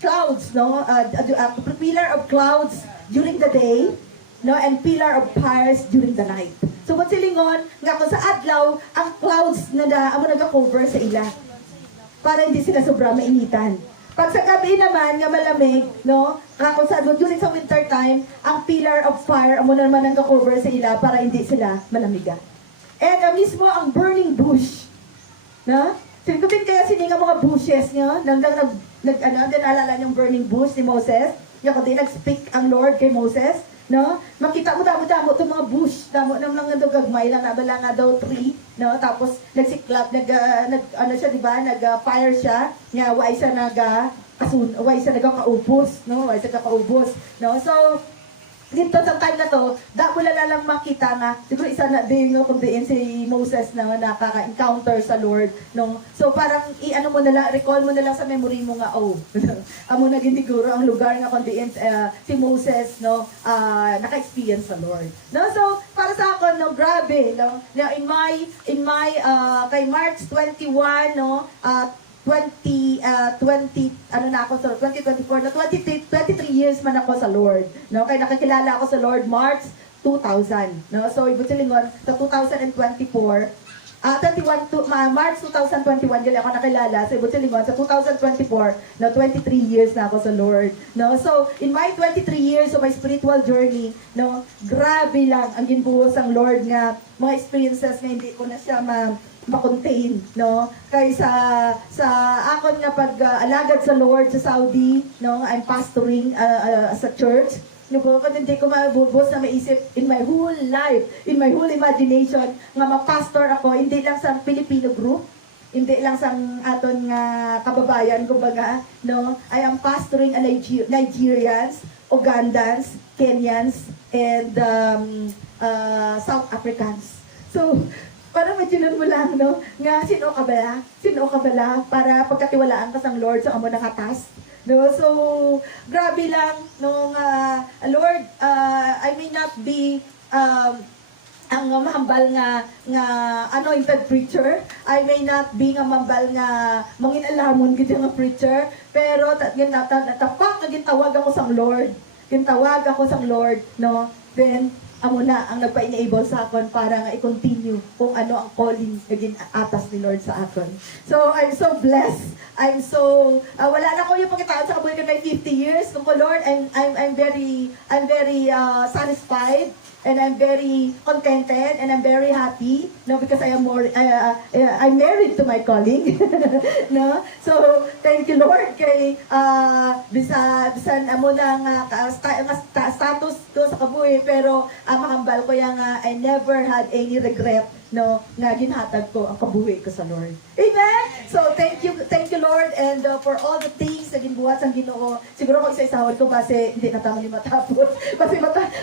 clouds, no, pillar of clouds during the day, no, and pillar of fires during the night. So kung silingon nga kung sa adlaw ang clouds na amo naga-cover sa ila para hindi sila sobra mainitan. Pag sa gabi naman nga malamig, no, kung sa during sa winter time, ang pillar of fire amo naman naga-cover sa ila para hindi sila malamigan. And mismo ang burning bush, no? Sigutin kaya sininga mga bushes, no, Then alala yung burning bush ni Moses. Yung kundi nag-speak ang Lord kay Moses. No? Makita mo damo-damo itong mga bush. Damo naman nga daw gagmay lang, nabala nga daw tree. No? Tapos nagsiklap, ano siya, di ba? Nag-fire siya. Nga, way siya nagkakaubos. No? Way siya kakaubos. No? So, dito sa time na to, dako na lang makita nga, siguro isa na din yung kundiin si Moses na nakaka-encounter sa Lord, no? So parang i-ano mo na lang, recall mo na lang sa memory mo nga, amo na giniguro ang lugar nga kundiin si Moses, no? Naka-experience sa Lord. No? So para sa ako, no, grabe, no? In my kay March 21, no? 2024 na 23 years man ako sa Lord, no? Kaya nakakilala ako sa Lord March 2000, no? So ibutilingon sa 2024 March 2021 gali ako nakilala sa ibutilingon sa 2024 na 23 years na ako sa Lord, no? So in my 23 years of my spiritual journey, no, grabe lang ang ginbuhos ang Lord nga mga experiences na hindi ko na siya ma-contain, no? Kaysa sa akon nga pag-alagad sa Lord sa Saudi, no? I'm pastoring sa church. No, kung hindi ko mabubos na maisip in my whole life, in my whole imagination, nga ma-pastor ako, hindi lang sa Filipino group, hindi lang sa aton nga kababayan, kumbaga, no? I am pastoring a Nigerians, Ugandans, Kenyans, and South Africans. So, para majunan mo lang, no? Nga, sino ka bala? Para pagkatiwalaan ka sa Lord sa amo nakatas. No? So, grabe lang, nung, Lord, I may not be, ang mahambal nga anointed preacher. I may not be nga mahambal nga manginalamon gid nga preacher, pero natapak nga gitawag ako sa Lord. Gitawag ako sa Lord, no? Then amo na ang nagpa-enable sa akon para nga i-continue kung ano ang calling naging atas ni Lord sa akon. So I'm so blessed. I'm so wala na ko yung pagkataon sa kabuhi ko may 50 years kung ko Lord, I'm very satisfied. And I'm very contented and I'm very happy, no, because I am I'm married to my calling, no. So thank you Lord kay bisan amo na nga status ko sa kabuhi, pero mahambal ko yang I never had any regret, no, nga ginhatag ko ang kabuhi ko sa Lord. Amen. So thank you Lord, and for all the things na ginbuhat sa Ginoo. Siguro ko isa-isahod ko kasi hindi na tama ni matapos. Kasi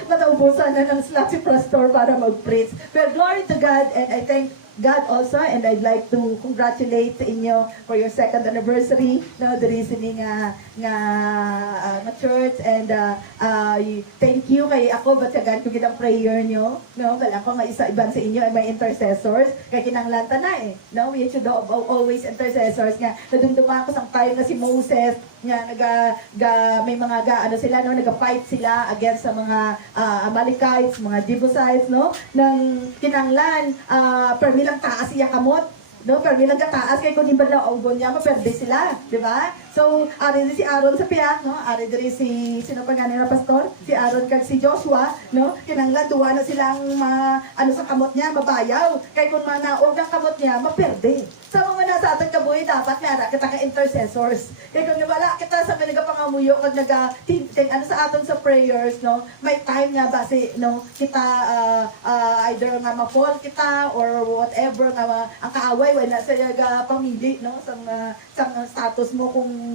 mataubusan na ng slot si Pastor para mag-preach. But glory to God, and I thank God also, and I'd like to congratulate sa inyo for your 2nd anniversary, no, the reasoning nga church, and thank you kay ako batyagan ko gid ang prayer nyo, no, wala ko nga iban sa inyo ay may intercessors kay kinahanglan ta na no, we should always intercessors nga nadumduma ko sang tayo nga si Moses nga may mga sila, no, naga-fight sila against sa mga Amalekites, mga Jebusites, no, nang kinahanglan lang taas siya kamot, no? Pero bilang kataas kay kung iba na ugon niya, maperde sila, di ba? So, ari din si Aaron sa piyak, no? Ari din si sino pa nga na pastor? Si Aaron kag si Joshua, no? Kinanglan duwa na silang sa kamot niya, mabayaw. Kay kung manaog ang kamot niya, maperde. Sa mga nasa ating kabuhi, dapat nga kita ka-intercessors. Kaya kung wala kita sa mga nagapangamuyo, kag sa aton sa prayers, no? May time nga ba no? Kita either nga ma-fall kita or whatever nga ang kaaway wala sa pamili, no? Sa status mo kung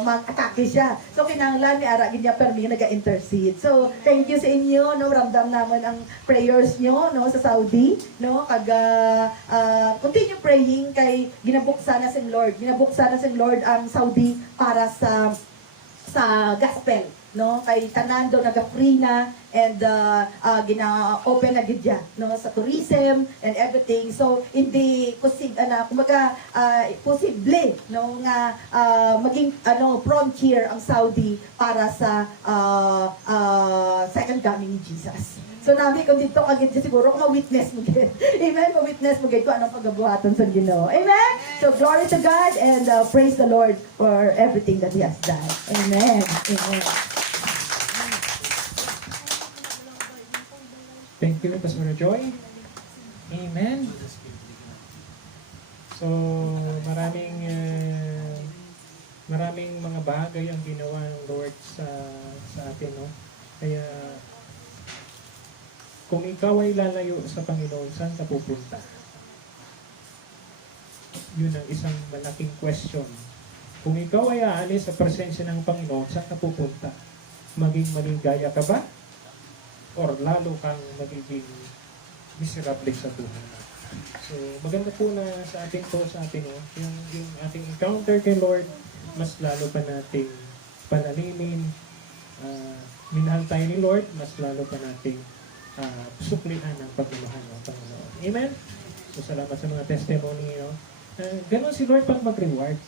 mag-atake siya. So kinahanglan ni ara gid niya permi naga-intercede. So thank you sa inyo, no? Ramdam naman ang prayers nyo, no, sa Saudi, no? Kag continue praying kay ginabuksan na sing Lord. Ginabuksan na sing Lord ang Saudi para sa gospel, no, kay tanan do naga-free na, and gina-open na gid no, sa tourism and everything. So hindi kumbaga posible, no, nga maging frontier ang Saudi para sa second coming ni Jesus. So namin kung dito kagid siguro kung ma-witness mo gid. Amen, ma-witness mo gid kung anong pagabuhaton sa Ginoo. Amen. So glory to God, and praise the Lord for everything that He has done. Amen. Amen. Thank you, Pastor Joy. Amen. So, maraming Maraming mga bagay ang ginawa ng Lord sa atin, no? Kaya, kung ikaw ay lalayo sa Panginoon, saan ka pupunta? Yun ang isang malaking question. Kung ikaw ay aalis sa presensya ng Panginoon, saan ka pupunta? Maging maligaya ka ba? Or lalo kang magiging miserable sa buhay mo? So, maganda po na sa atin po, no? Yung ating encounter kay Lord, mas lalo pa nating panalimin. Minahal tayo ni Lord, mas lalo pa nating suklian ang pagmamahal ng Panginoon. Amen? So, salamat sa mga testimony, no? Ganon si Lord pag mag-reward.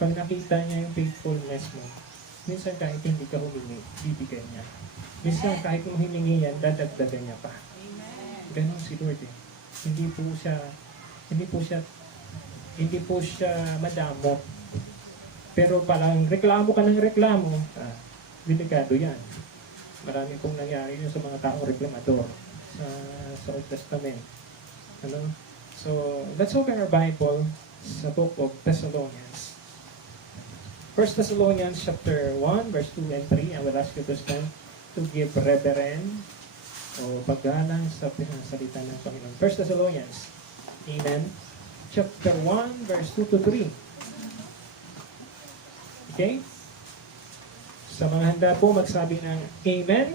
Pag nakita niya yung faithfulness mo, minsan kahit hindi ka humingi, bibigyan niya. Minsan kahit mo hiningi yan, dadagdagan niya pa. Ganon si Lord eh. Hindi po siya madamo. Pero parang reklamo ka ng reklamo, delikado yan. Marami pong nangyari yun sa mga taong reklamador sa Old Testament. Ano? So, let's open our Bible sa book of Thessalonians. 1 Thessalonians chapter 1, verse 2 and 3. I will ask you to stand to give reverend o paggalang sa pinansalita ng Panginoon. 1 Thessalonians, amen, chapter 1, verse 2 to 3. Okay? Sa mga handa po, magsabi ng amen.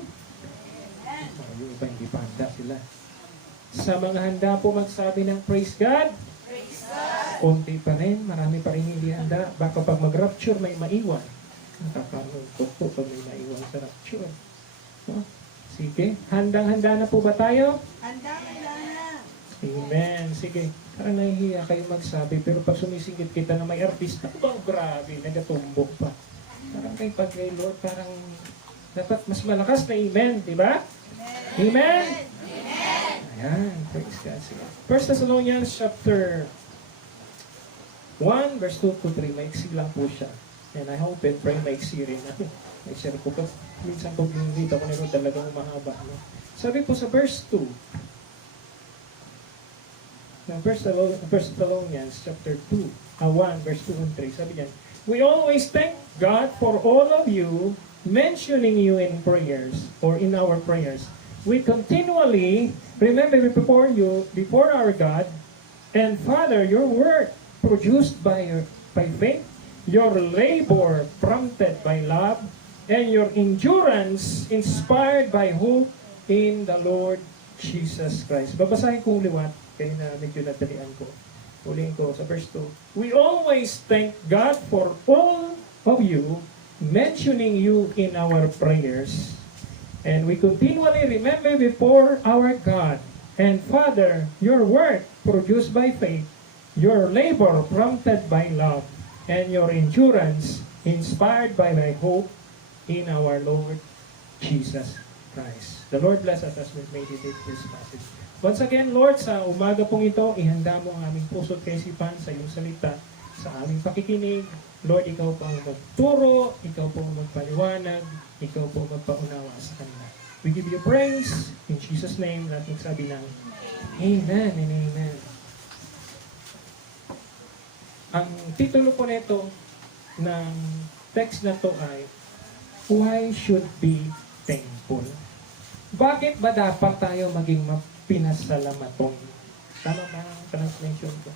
Yung iba hindi pa handa sila. Sa mga handa po magsabi ng praise God. Praise God. Konti pa rin, marami pa rin hindi handa. Baka pag mag-rapture may maiwan. Nakakalungkot po pag may maiwan sa rapture. No? Sige, handang-handa na po ba tayo? Handa na. Amen. Sige, parang nahihiya kayo magsabi, pero pag sumisingit kita na may artista, oh, grabe, nagatumbok pa. Parang pag kay Lord, parang dapat mas malakas na amen, di ba? Amen? Ayan, praise God. 1 Thessalonians chapter 1, verse 2 to 3, maiksi lang po siya. And I hope and pray maiksi rin. May share ko pa. Minsan pag binibita ko nito talagang mahaba. No? Sabi po sa verse 2, ng 1 Thessalonians chapter 1, verse 2 and 3, sabi niyan, we always thank God for all of you, mentioning you in prayers, or in our prayers. We continually remember before our God and Father your work produced by faith, your labor prompted by love, and your endurance inspired by hope in the Lord Jesus Christ. Babasahin kong liwat, kaya na medyo natalian ko. Ulihin ko sa verse 2. We always thank God for all of you, mentioning you in our prayers. And we continually remember before our God and Father your work produced by faith, your labor prompted by love, and your endurance inspired by my hope in our Lord Jesus Christ. The Lord bless us as we meditate this passage. Once again, Lord, sa umaga pong ito, ihanda mo ang aming puso at kaisipan sa iyong salita, sa aming pakikinig. Lord, ikaw po ang magturo, ikaw po ang magpaliwanag, ikaw po ang magpaunawa sa kanila. We give you praise in Jesus' name. Lahat magsabi ng Amen and Amen. Ang titulo po nito ng text na to ay Why should be thankful? Bakit ba dapat tayo maging pinasalamaton? Tama ba ang translation ko?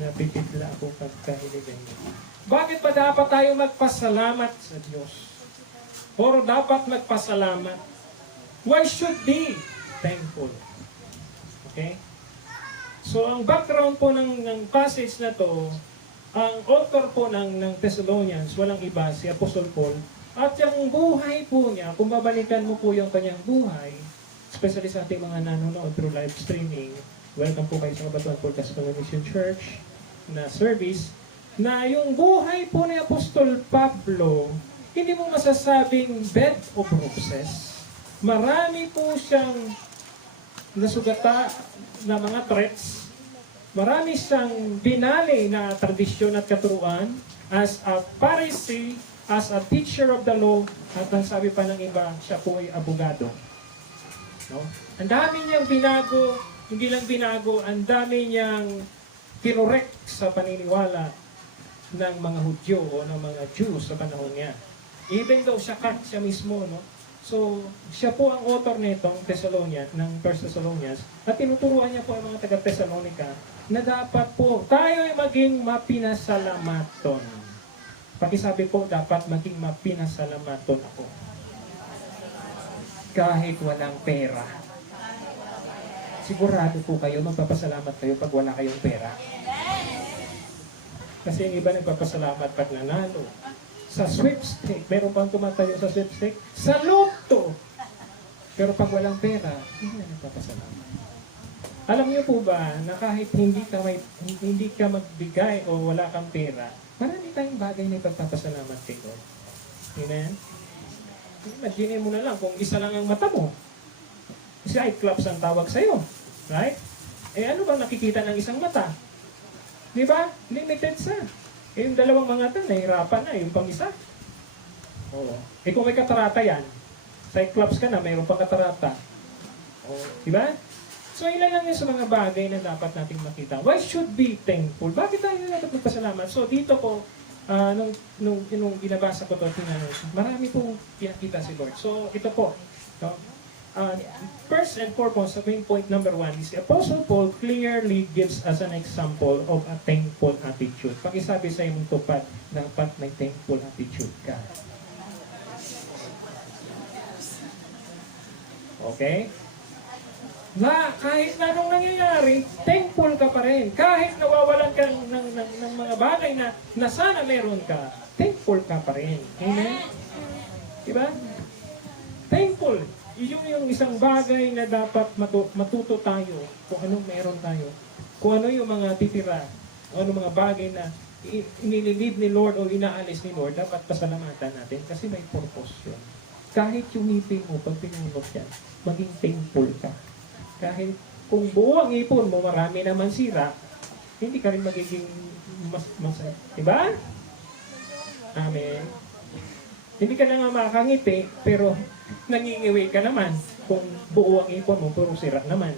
Napipigla ako pagkahiligan niyo. Bakit ba dapat tayo magpasalamat sa Diyos? Or dapat magpasalamat? Why should be thankful? Okay? So, ang background po ng passage na to, ang author po ng Thessalonians, walang iba, si Apostle Paul, at yung buhay po niya, kung babalikan mo po yung kanyang buhay, especially sa ating mga nanonood through live streaming, welcome po kayo sa Kabatuan Podcast Mission Church na service, na yung buhay po ni Apostol Pablo, hindi mo masasabing bed of roses. Marami po siyang nasugata na mga threats. Marami siyang binali na tradisyon at katuruan as a Pharisee, as a teacher of the law, at ang sabi pa ng iba, siya po ay abogado. No? Ang dami niyang binago, hindi lang binago, ang dami niyang kinorek sa paniniwala ng mga Hudyo o ng mga Jews sa panahon niya. Even though siya mismo, no? So, siya po ang author nitong Thessalonians, ng 1 Thessalonians, at tinuturuan niya po ang mga taga-Thessalonica na dapat po tayo ay maging mapinasalamaton. Pakisabi po, dapat maging mapinasalamaton ako. Kahit walang pera. Sigurado po kayo, magpapasalamat kayo pag wala kayong pera. Kasi yung iba nagpapasalamat pag nanalo. Sa sweepstake, meron pang tumatayo sa sweepstake, sa loto. Pero pag walang pera, hindi na nagpapasalamat. Alam niyo po ba na kahit hindi ka magbigay o wala kang pera, marami tayong bagay na ipagpapasalamat kay Lord. Amen? Imagine mo na lang kung isa lang ang mata mo. Cyclops ang tawag sa'yo. Right? Eh ano bang nakikita ng isang mata? Di ba? Limited sa. Eh, yung dalawang mga ito, nahihirapan na. Yung pang isa. Oo. Eh, kung may katarata yan, Cyclops ka na, mayroon pang katarata. Oo. Di ba? So, ilan lang yun sa mga bagay na dapat nating makita. Why should be thankful? Bakit tayo dapat magpasalamat? So, dito po, nung binabasa ko ito, marami pong pinakita si Lord. So, ito po. No? First and foremost, sa main point number 1 is the Apostle Paul clearly gives us an example of a thankful attitude. Pakisabi sa iyong tupad, dapat may thankful attitude ka. Okay? Na kahit na anong nangyayari, thankful ka pa rin. Kahit nawawalan ka ng mga bagay na sana meron ka, thankful ka pa rin. Amen? Diba? Thankful. Yun yung isang bagay na dapat matuto tayo kung anong meron tayo. Kung ano yung mga titira, kung anong mga bagay na inililid ni Lord o inaalis ni Lord, dapat pasalamatan natin kasi may purpose yun. Kahit yung ngipin mo, pag pinulot yan, maging thankful ka. Kahit kung buo ang ipon mo, marami naman sira, hindi ka rin magiging masaya. Diba? Amen. Hindi ka na nga makakangiti, pero nangingiwi ka naman kung buo ang ipon mo, pero sira naman.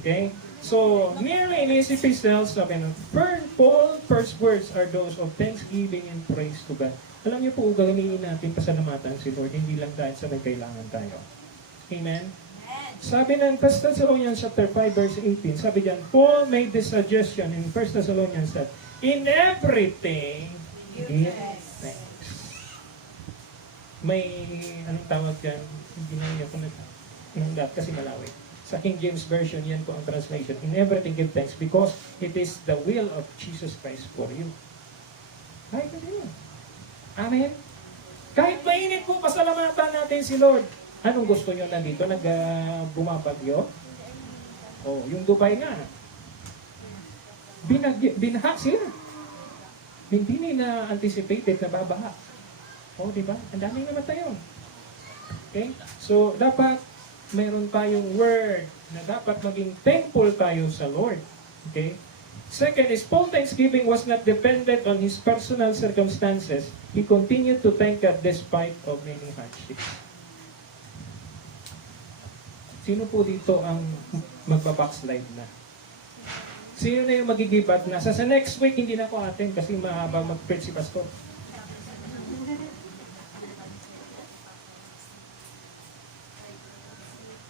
Okay? So, merely in his epistles, sabi na, Paul's first words are those of thanksgiving and praise to God. Alam niyo po, gawin natin pasalamatan si Lord, hindi lang dahil sa may kailangan tayo. Amen? Sabi ng 1 Thessalonians chapter 5 verse 18, sabi diyan, Paul made this suggestion in 1 Thessalonians that, in everything, give thanks. May, anong tawag dyan? Hindi na niya po nagdat kasi malawit. Sa King James Version, yan po ang translation. In everything give thanks because it is the will of Jesus Christ for you. Kahit na yun. Amen? Kahit mainit po, pasalamatan natin si Lord. Anong gusto nyo nandito? Bumabagyo? Oh, yung Dubai nga. Binaha sila. Hindi nila anticipated na babaha. Oh, di ba? Ang daming namatay yun. Okay? So, dapat mayroon tayong word na dapat maging thankful tayo sa Lord. Okay? Second is, Paul's thanksgiving was not dependent on his personal circumstances. He continued to thank God despite of many hardships. Sino po dito ang magbabackslide na? Sino na yung mag-give up na? Sa next week, hindi na ako atin kasi mahaba mag-preach si pastor.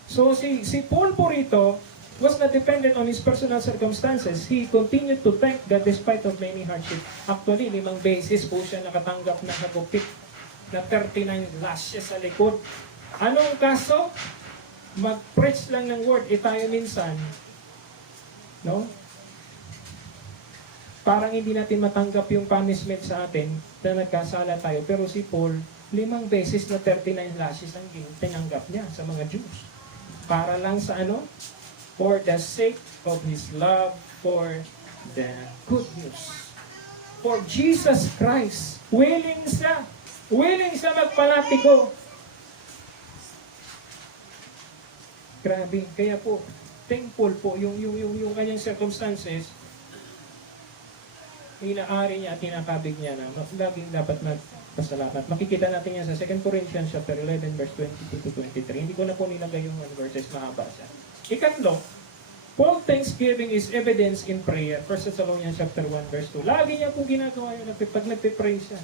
So si Paul po rito was not dependent on his personal circumstances. He continued to thank God despite of many hardships. Actually, 5 beses po siya nakatanggap ng hagupit na 39 lashes sa likod. Anong kaso? Mag-preach lang ng word. Tayo minsan, no? Parang hindi natin matanggap yung punishment sa atin na nagkasala tayo. Pero si Paul, 5 beses na 39 lashes ang tinanggap niya sa mga Jews. Para lang sa ano? For the sake of his love for the good news. For Jesus Christ. Willing siya magpalatigo. Grabe. Kaya po, thankful po yung kanyang circumstances, inaari niya at tinakabig niya na laging dapat magpasalamat. Makikita natin yan sa 2 Corinthians chapter 11 verse 22 to 23. Hindi ko na po nilagay yung verses, mahaba siya. Ikatlo, Paul, thanksgiving is evidence in prayer. 1 Thessalonians chapter 1 verse 2. Lagi niya pong ginagawa yun pag nagpe-pray siya.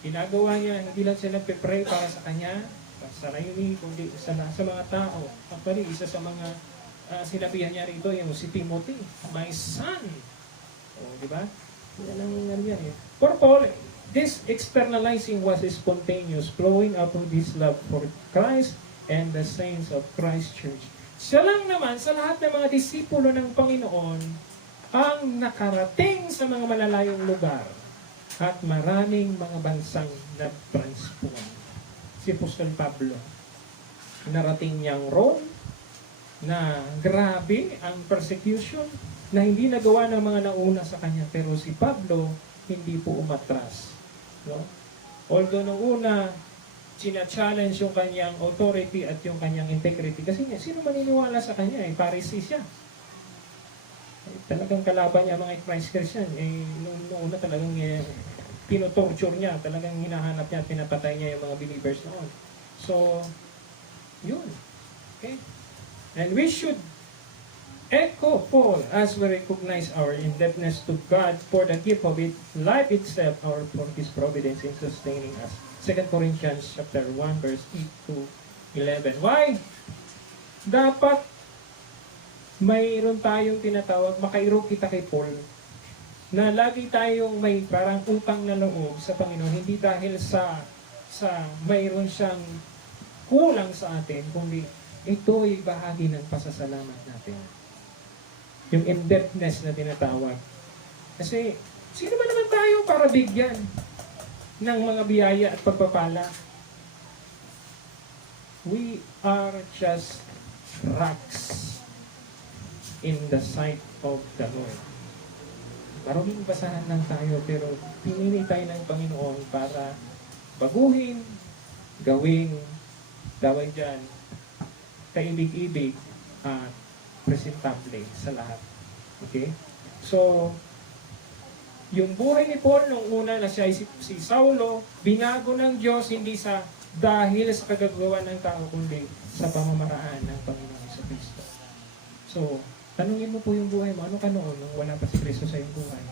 Ginagawa niya, hindi lang siya nagpe-pray para sa kanya, sa layunin, kundi sa mga tao. Actually, isa sa mga sinabihan niya rito, yung si Timothy, my son. O, di ba? Yan ang yan eh. For Paul, this externalizing was spontaneous, flowing out of this love for Christ and the saints of Christ Church. Siya lang naman sa lahat ng mga disipulo ng Panginoon ang nakarating sa mga malalayong lugar at maraming mga bansang nag-transform. Si Apostol Pablo, narating niyang Rome, na grabe ang persecution, na hindi nagawa ng mga nauna sa kanya. Pero si Pablo, hindi po umatras. No? Although nung una, sina-challenge yung kanyang authority at yung kanyang integrity. Kasi sino maniniwala sa kanya? Pharisee siya. Talagang kalaban niya mga Christ Christian. Noong una talagang pinotorture niya. Talagang hinahanap niya at pinapatay niya yung mga believers noon. So, yun. Okay? And we should echo Paul as we recognize our indebtedness to God for the gift of it, life itself, or for His providence in sustaining us. 2 Corinthians chapter 1 verse 8 to 11. Why? Dapat mayroon tayong tinatawag, makairo kita kay Paul, na lagi tayong may parang utang na loob sa Panginoon, hindi dahil sa mayroon siyang kulang sa atin, kundi ito ay bahagi ng pasasalamat natin. Yung indebtedness na tinatawag. Kasi, sino ba naman tayo para bigyan ng mga biyaya at pagpapala? We are just rocks in the sight of the Lord. Maraming basahan lang tayo, pero pinili tayo ng Panginoon para baguhin, gawing, daway dyan, kaibig-ibig at presentable sa lahat. Okay? So, yung buhay ni Paul nung una na siya si Saulo, binago ng Diyos hindi sa dahil sa kagagawa ng tao, kundi sa pamamaraan ng Panginoon sa Kristo. So, tanungin mo po yung buhay mo, ano ka noon nung wala pa si Kristo sa iyong buhay?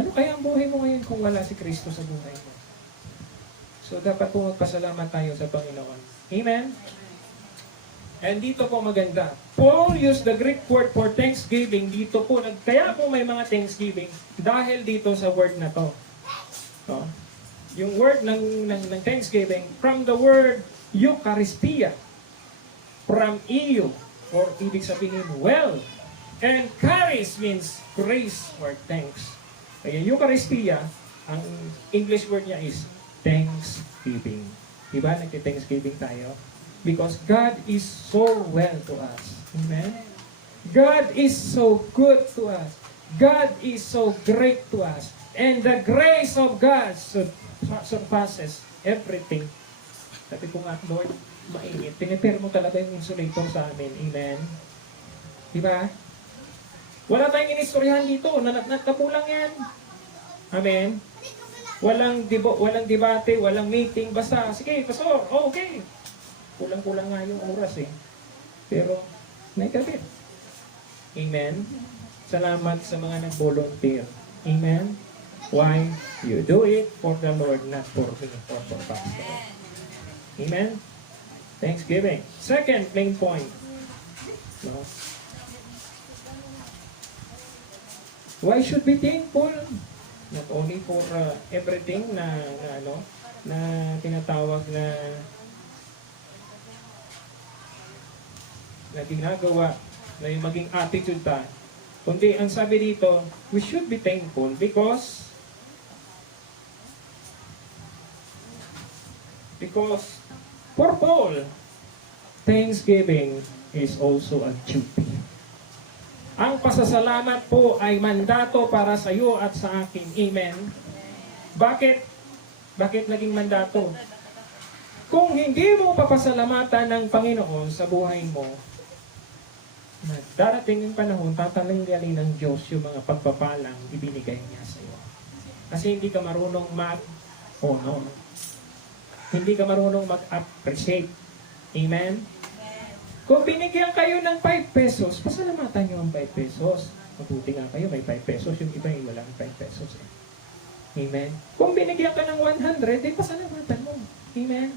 Ano kaya ang buhay mo ngayon kung wala si Kristo sa buhay mo? So, dapat po magpasalamat tayo sa Panginoon. Amen? And dito po maganda. Paul used the Greek word for thanksgiving. Dito po, kaya po may mga thanksgiving dahil dito sa word na to. So, yung word ng thanksgiving, from the word Eucharistia, from EU, or ibig sabihin, well, and charis means grace or thanks. Kaya Eucharistia, ang English word niya is thanksgiving. Diba? Nagti-thanksgiving tayo. Because God is so well to us. Amen? God is so good to us. God is so great to us. And the grace of God surpasses everything. Sabi ko nga, Lord, mainit. Pinipare mo talaga yung insulator sa amin. Amen? Diba? Wala tayong inistoryahan dito. Natapulang yan. Amen? Walang debate, walang meeting. Basta, sige, pastor, okay. Kulang-kulang nga yung oras eh. Pero, naikabit. Amen? Salamat sa mga nag-volunteer. Amen? Why? You do it for the Lord, not for me or for pastor. Amen? Thanksgiving. Second main point. No? Why should be thankful? Not only for everything na tinatawag na ginagawa, na yung maging attitude ta. Kundi ang sabi dito, we should be thankful because for Paul, thanksgiving is also a duty. Ang pasasalamat po ay mandato para sa iyo at sa akin. Amen? Bakit? Bakit naging mandato? Kung hindi mo papasalamatan ng Panginoon sa buhay mo, darating yung panahon, tatanggalin ng Diyos yung mga pagpapalang ibinigay niya sa iyo. Kasi hindi ka marunong mag-honor. Hindi ka marunong mag-appreciate. Amen? Kung binigyan kayo ng 5 pesos, pasalamatan nyo ang 5 pesos. Mabuti nga kayo, may 5 pesos. Yung iba ay walang 5 pesos. Amen? Kung binigyan ka ng 100, eh pasalamatan mo. Amen?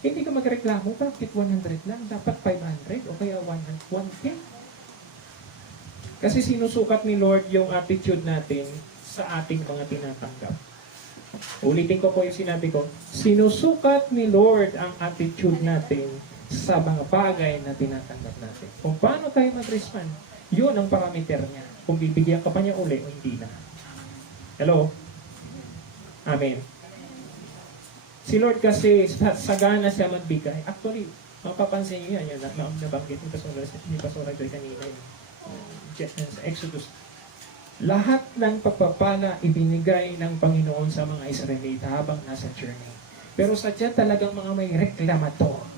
Hindi ka magreklamo, bakit 100 lang? Dapat 500 o kaya 110. Kasi sinusukat ni Lord yung attitude natin sa ating mga tinatanggap. Ulitin ko po yung sinabi ko, sinusukat ni Lord ang attitude natin sa mga bagay na tinatanggap natin. Kung paano tayo mag-respond, yun ang parameter niya. Kung bibigyan ka pa niya uli o hindi na. Hello? Amen. Si Lord kasi, sagana siya magbigay. Actually, mapapansin niyo yan, nabanggit ni Pastora Joy kanina yun. Sa Exodus. Lahat ng pagpapala ibinigay ng Panginoon sa mga Israelita habang nasa journey. Pero sadya talagang mga may reklamador.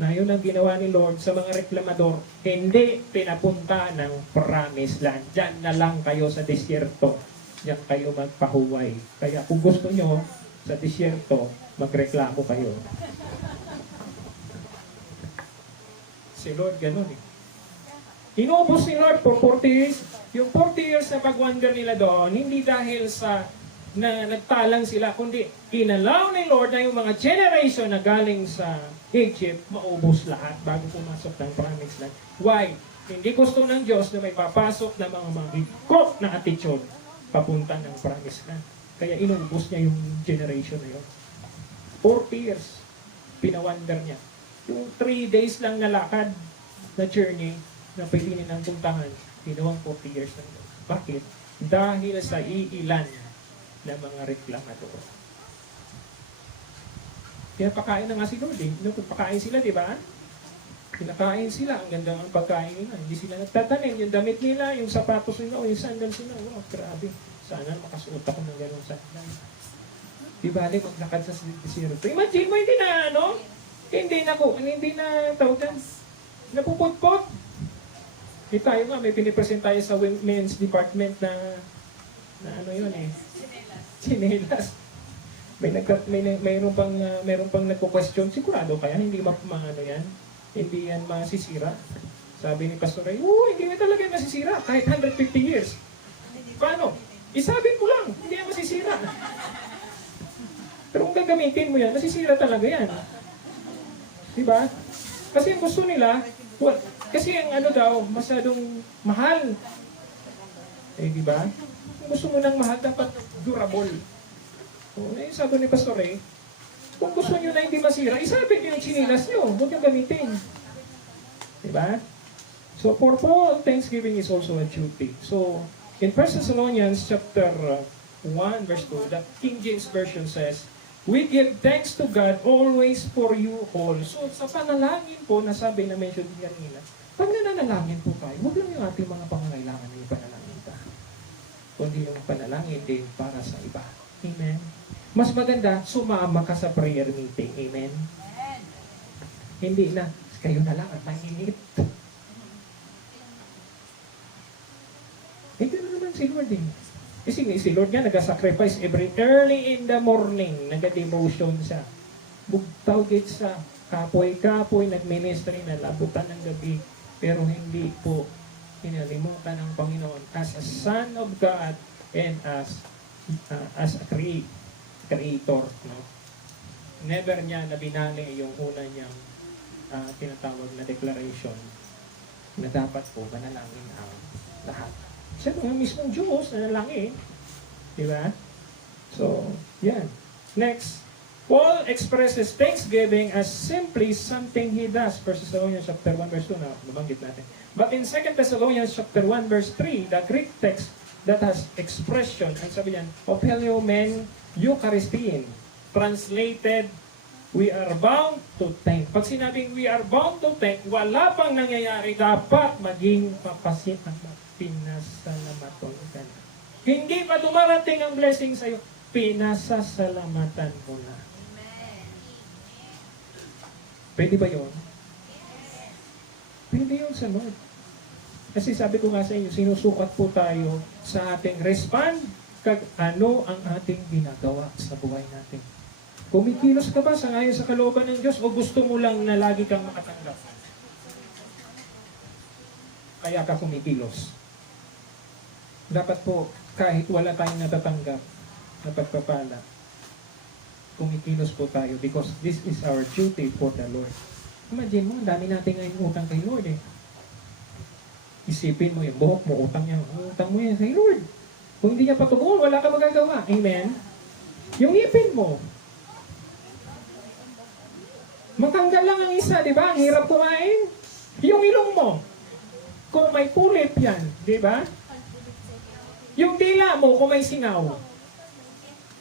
Na yun ang ginawa ni Lord sa mga reklamador, hindi pinapunta ng promised land. Diyan na lang kayo sa disyerto. Diyan kayo magpahuway. Kaya kung gusto nyo, sa disyerto, magreklamo kayo. Si Lord ganun eh. Inubos ni Lord for 40 years. Yung 40 years na pag-wander nila doon, hindi dahil sa na nagtalang sila, kundi inalaw ni Lord na yung mga generation na galing sa Egypt, maubos lahat bago pumasok ng promised land. Why? Hindi gusto ng Diyos na may papasok na mga mahigop na attitude papunta ng promised land. Kaya inubos niya yung generation na yun. 40 years, pinawander niya. Yung 3 days lang na lakad na journey na pwede nilang puntahan, ginawang 40 years na yun. Bakit? Dahil sa iilan na mga reklamador. Pinapakain na nga si Lord eh. Pagpakain sila, di ba? Pinakain sila. Ang ganda ng pagkain nila. Hindi sila nagtatanim. Yung damit nila, yung sapatos nila, o yung sandals nila. Wow, grabe. Sana makasuot ako ng ganong sandals. Di bali, maglakad sa desierto. Imagine mo, hindi na hindi na tawag napuputpot. Eh tayo nga, may pinipresent tayo sa women's department na ano yun eh. Chinelas. Mayroon pang nagko-question, sigurado kaya hindi maano yan? Hindi yan masisira. Sabi ni Pastor Ray, hindi na talaga masisira kahit 150 years. Paano? Isabit mo lang, hindi yan masisira. Pero kung gagamitin mo yan, masisira talaga yan. Diba? Kasi ang gusto nila, kasi ang ano daw, masyadong mahal. Eh, di ba? Kung gusto mo ng mahal, dapat durable. O, sabi ni Pastor Ray, kung gusto nyo na hindi masira, isabit yung chinilas nyo, huwag yung gamitin. Di ba? So, for Paul, thanksgiving is also a duty. So, in 1 Thessalonians chapter 1, verse 2, the King James Version says, we give thanks to God always for you all. So, sa panalangin po, nasabi na mention din kanina, pag nananalangin po tayo, huwag lang yung ating mga pangangailangan na yung panalangin tayo. Kundi yung panalangin din para sa iba. Amen? Mas maganda, sumama ka sa prayer meeting. Amen? Hindi na, kayo na lang at mainit. Ito na naman si Lord eh. Kasi si Lord nga nag-sacrifice every early in the morning, nag-devotion siya. Bugtawgit sa kapoy-kapoy, nag-ministry, nalabutan ng gabi, pero hindi po inalimutan ng Panginoon as a Son of God and as a creator. No? Never niya nabinali yung una niyang tinatawag na declaration na dapat po manalangin ang lahat. Siya nga mismong Diyos, nanalangin. Di ba? So, yan. Next, Paul expresses thanksgiving as simply something he does. 1 Thessalonians chapter 1 verse 2 na nabanggit natin. But in 2 Thessalonians chapter 1 verse 3, the Greek text that has expression, ang sabi niyan, Opheliomen Eucharistein, translated, we are bound to thank. Pag sinabing we are bound to thank, wala pang nangyayari, dapat maging pinasalamatan ka na. Hindi pa dumarating ang blessing sa'yo, pinasasalamatan mo na. Pwede ba yun? Pwede yun sa Lord. Kasi sabi ko nga sa inyo, sinusukat po tayo sa ating respond kag ano ang ating ginagawa sa buhay natin. Kumikilos ka ba sa ngayon sa kalooban ng Diyos o gusto mo lang na lagi kang makatanggap? kaya ka kumikilos. Dapat po, kahit wala tayong natatanggap na pagpapala, kumikilos po tayo because this is our duty for the Lord. Imagine mo, ang dami natin ngayon utang kay Lord eh. Isipin mo yung buhok mo, utang mo yan kay Lord. Kung hindi niya patubuon, wala ka magagawa. Amen? Yung ipin mo, matanggal lang ang isa, di ba? Ang hirap kumain. Yung ilong mo, kung may pulip yan, di ba? Yung dila mo, kung may singaw.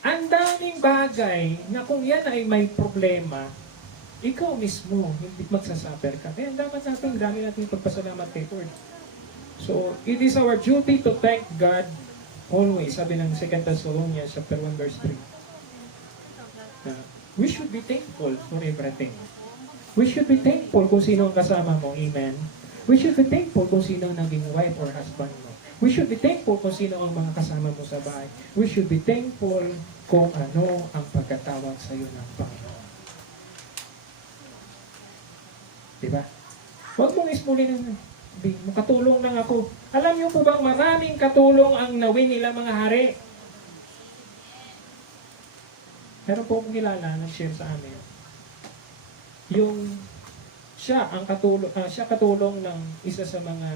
Ang daming bagay na kung yan ay may problema, ikaw mismo, hindi magsasuffer ka. Kaya dapat natin, dami natin pagpasalamat kay Lord. So, it is our duty to thank God always. Sabi ng 2 Thessalonians chapter 1 verse 3. We should be thankful for everything. We should be thankful kung sino ang kasama mo. Amen. We should be thankful kung sino ang naging wife or husband mo. We should be thankful kung sino ang mga kasama mo sa bahay. We should be thankful kung ano ang pagkatawag sa iyo ng Panginoon. Diba? Huwag mong ismulin ng makatulong lang ako. Alam niyo po bang maraming katulong ang nawin nila mga hari? Meron po akong kilala, nag-share sa amin. Yung siya katulong ng isa sa mga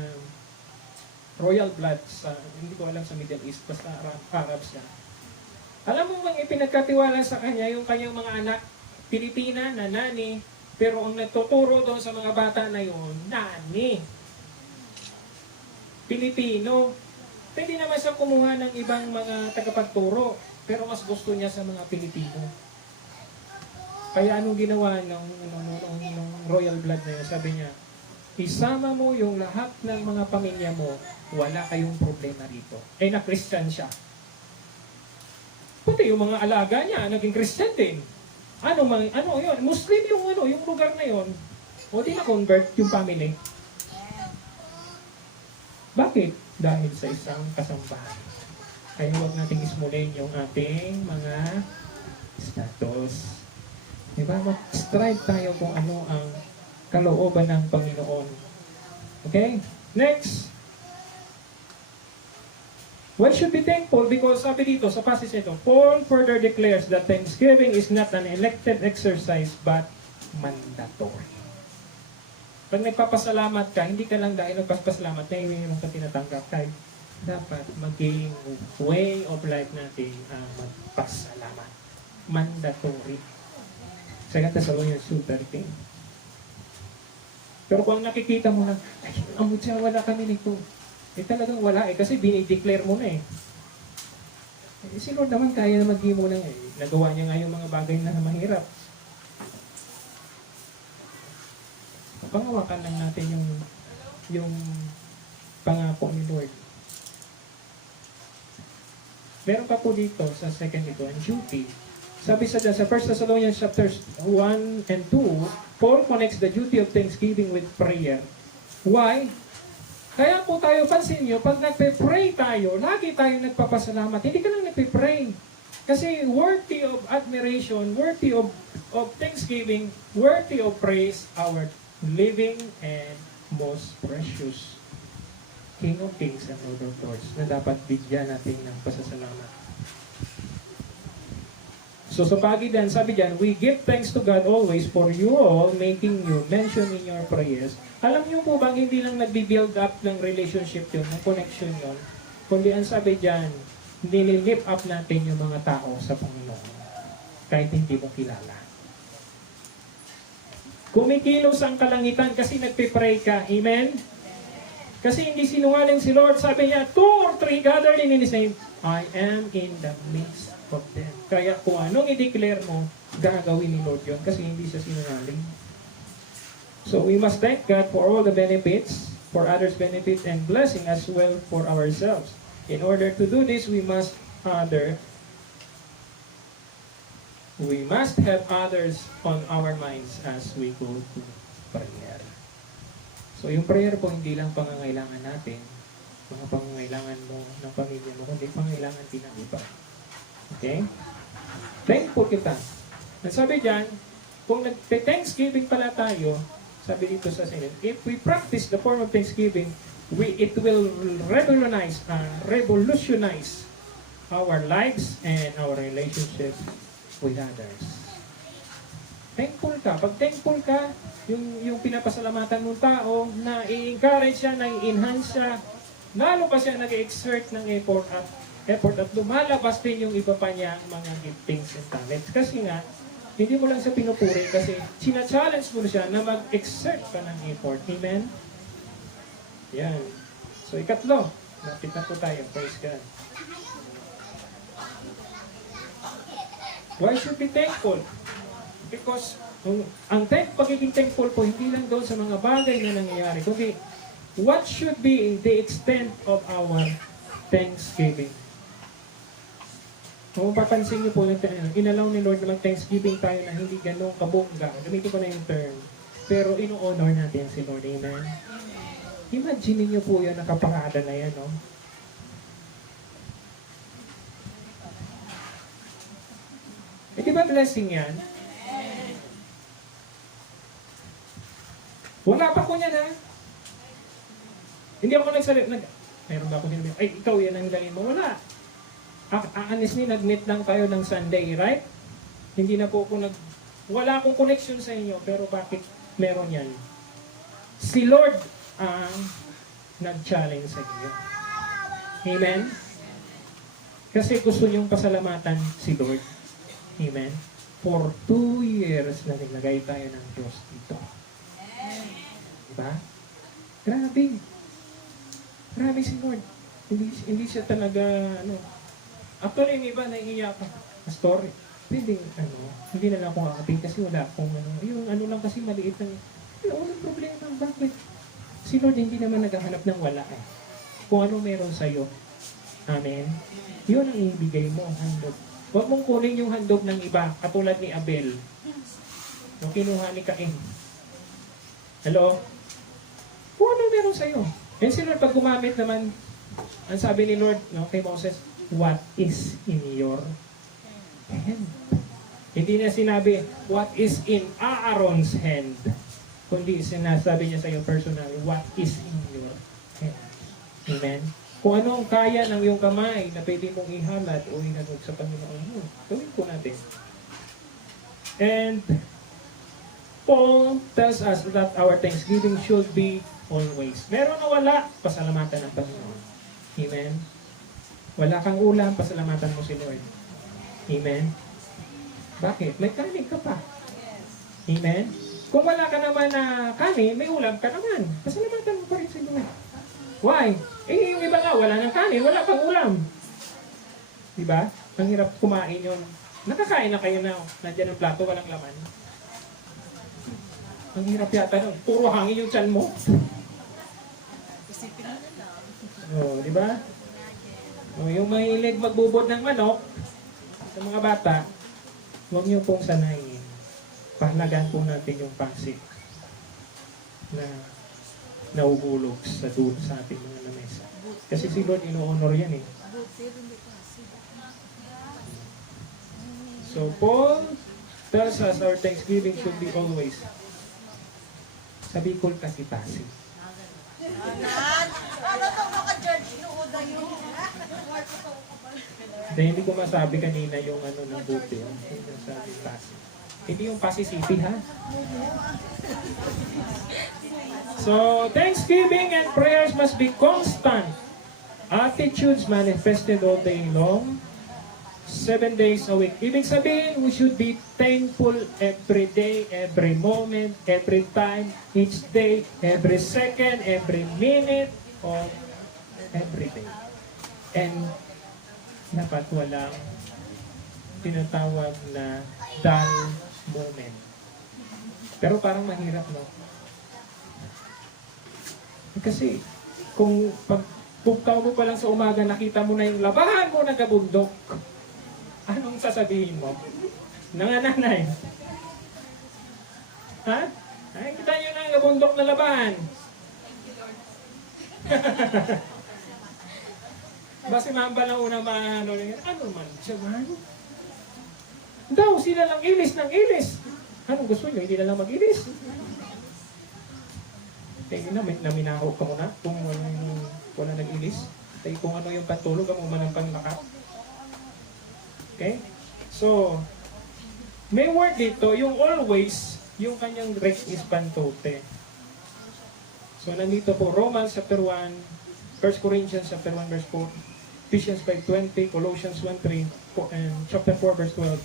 royal blood sa, hindi ko alam sa Middle East, basta Arab siya. Alam mo bang ipinagkatiwala sa kanya yung kanyang mga anak, Pilipina na nani, pero ang nagtuturo doon sa mga bata na yun, nani. Pilipino. Pwede naman siya kumuha ng ibang mga tagapagturo, pero mas gusto niya sa mga Pilipino. Kaya anong ginawa ng royal blood na yun? Sabi niya, isama mo yung lahat ng mga pamilya mo, wala kayong problema rito. Eh, na-Christian siya. Pati yung mga alaga niya, naging Christian din. Ano yun? Muslim yung lugar na yun. O di na-convert yung family. Bakit? Dahil sa isang kasambahan. Kaya huwag nating ismulin yung ating mga status. Diba? Mag-strive tayo kung ano ang kalooban ng Panginoon. Okay? Next. We should be thankful because sabi dito sa passage ito, Paul further declares that thanksgiving is not an elected exercise but mandatory. Pag nagpapasalamat ka, hindi ka lang dahil nagpapasalamat na hindi mo ka tinatanggap kahit dapat maging way of life natin ang magpasalamat. Mandatory. 2 Thessalonians 2:13. Pero kung nakikita mo na, ay, amutya, wala kami nito. Eh talagang wala eh, kasi dinideclare mo na eh. Eh si Lord naman kaya na maging mo na eh. Nagawa niya nga yung mga bagay na mahirap. Pangawakan lang natin yung pangako ni Lord. Meron pa po dito sa second ito, ang duty. Sabi sa 1 Thessalonians chapters 1 and 2, Paul connects the duty of thanksgiving with prayer. Why? Kaya po tayo, pansin nyo, pag nagpe-pray tayo, lagi tayo nagpapasalamat. Hindi ka lang nagpe-pray. Kasi worthy of admiration, worthy of thanksgiving, worthy of praise, our living and most precious King of Kings and Lord of Lords na dapat bigyan natin ng pasasalamat. So sa pagitan, sabi dyan, we give thanks to God always for you all, making you mention in your prayers. Alam niyo po bang hindi lang nagbi-build up ng relationship yun, ng connection yun, kundi ang sabi dyan, nililift up natin yung mga tao sa Panginoon, kahit hindi mo kilala. Kumikilos ang kalangitan kasi nagpipray ka. Amen? Kasi hindi sinungaling si Lord. Sabi niya, 2 or 3 gathered in His name, I am in the midst of them. Kaya kung anong i-declare mo, gagawin ni Lord yun kasi hindi siya sinungaling. So we must thank God for all the benefits, for others' benefits, and blessing as well for ourselves. In order to do this, we must have others on our minds as we go to prayer. So yung prayer po, hindi lang pangangailangan natin, mga pangangailangan mo ng pamilya mo, kundi pangangailangan din ng iba. Okay? Thankful kita. At sabi dyan, kung nag-thanksgiving pala tayo, sabi dito sa sinit, if we practice the form of thanksgiving, it will revolutionize our lives and our relationships with others. Thankful ka. Pag thankful ka, yung pinapasalamatan ng tao, na i-encourage siya, na i-enhance siya, lalo pa siya nag-exert ng effort at lumalabas din yung iba pa niya mga giftings and talents. Kasi nga, hindi mo lang siya pinupuri kasi sina-challenge mo siya na mag-exert ka ng effort. Amen? Yan. So, ikatlo. Lapit na po tayo. Praise God. Why should be thankful? Because pagiging thankful po, hindi lang doon sa mga bagay na nangyayari, kundi what should be the extent of our thanksgiving? Kung papansin niyo po, inalaw ni Lord na mag-thanksgiving tayo na hindi ganun kabongga. Gamitin ko na yung term. Pero ino-honor natin si Lord. Amen? Imagine niyo po yan, nakaparada na yan, no? Eh, di ba blessing yan? Wala pa ko niyan, ha? Hindi ako meron ba ako din? Ay, ikaw yan ang galing mo. Wala. Honestly, nag-meet lang tayo ng Sunday, right? Hindi na po ako wala akong connection sa inyo, pero bakit meron yan? Si Lord ang nag-challenge sa inyo. Amen? Kasi gusto niyong pasalamatan si Lord. Amen? For 2 years na nilagay tayo ng Diyos dito. Diba? Grabe. Grabe si Lord. Hindi siya talaga, Actually, yung iba naiiyak ka. Story. Pwedeng, hindi na lang ako kakapin kasi wala akong, yung lang kasi maliit ng, walang problema. Bakit? Si Lord hindi naman naghahanap ng wala eh. Kung ano meron sa'yo. Amen? Yun ang ibigay mo, handog. Huwag mong kunin yung handog ng iba, katulad ni Abel. Nung kinuha ni Cain. Hello? Kung ano meron sa'yo. And si Lord, pag gumamit naman, ang sabi ni Lord kay Moses, what is in your hand? Hindi niya sinabi, what is in Aaron's hand? Kundi sinasabi niya sa'yo personally, what is in your hand? Amen? Kung ano ang kaya ng iyong kamay na pwede mong ihalat o inanod sa Panginoon mo, gawin po natin. And Paul tells us that our thanksgiving should be always. Meron o wala, pasalamatan ng Panginoon. Amen? Wala kang ulam, pasalamatan mo si Lord. Amen? Bakit? May kanin ka pa. Amen? Kung wala ka naman na kanin, may ulam ka naman. Pasalamatan mo pa rin si Lord. Why? Yung iba nga, wala ng kanin, wala pang ulam. Diba? Ang hirap kumain yun. Nakakain na kayo na, nandiyan ang plato, walang laman. Ang hirap yata nun. Puro hangin yung tiyan mo. Di ba? Yung mahilig magbubod ng manok sa mga bata, huwag niyo pong sanayin. Pahlagan po natin yung pangsik na nauhulog sa doon sa ating mga lamesa. Kasi si Lord, ino-honor yan eh. So, Paul tells us our thanksgiving should be always. Sa Bicol kasi pasig. Hindi ko masabi kanina yung ng buti. Hindi masabi pasig. Hindi yung Pasig City, ha? So, thanksgiving and prayers must be constant. Attitudes manifested all day long, 7 days a week. Ibig sabihin, we should be thankful every day, every moment, every time, each day, every second, every minute of every day. And dapat walang tinatawag na dull moment. Pero parang mahirap, no? Kasi kung pagpugtaw mo pa lang sa umaga, nakita mo na yung labahan mo ng kabundok, anong sasabihin mo? Nangananay. Ha? Ay, kita nyo na ang kabundok na labahan. Basi mamba lang una ano man siya man? Daw, sila lang ilis ng ilis. Anong gusto nyo? Hindi na lang mag-ilis. Kaya naminaho ka muna kung wala nag-ilis. Kaya kung ano yung patulog, ang umanang lakat. Okay? So, may word dito, yung always, yung kanyang rek is pantote. So, nandito po, Romans chapter 1, 1 Corinthians chapter 1 verse 4, Ephesians 5:20, Colossians 1:3, and chapter 4 verse 12,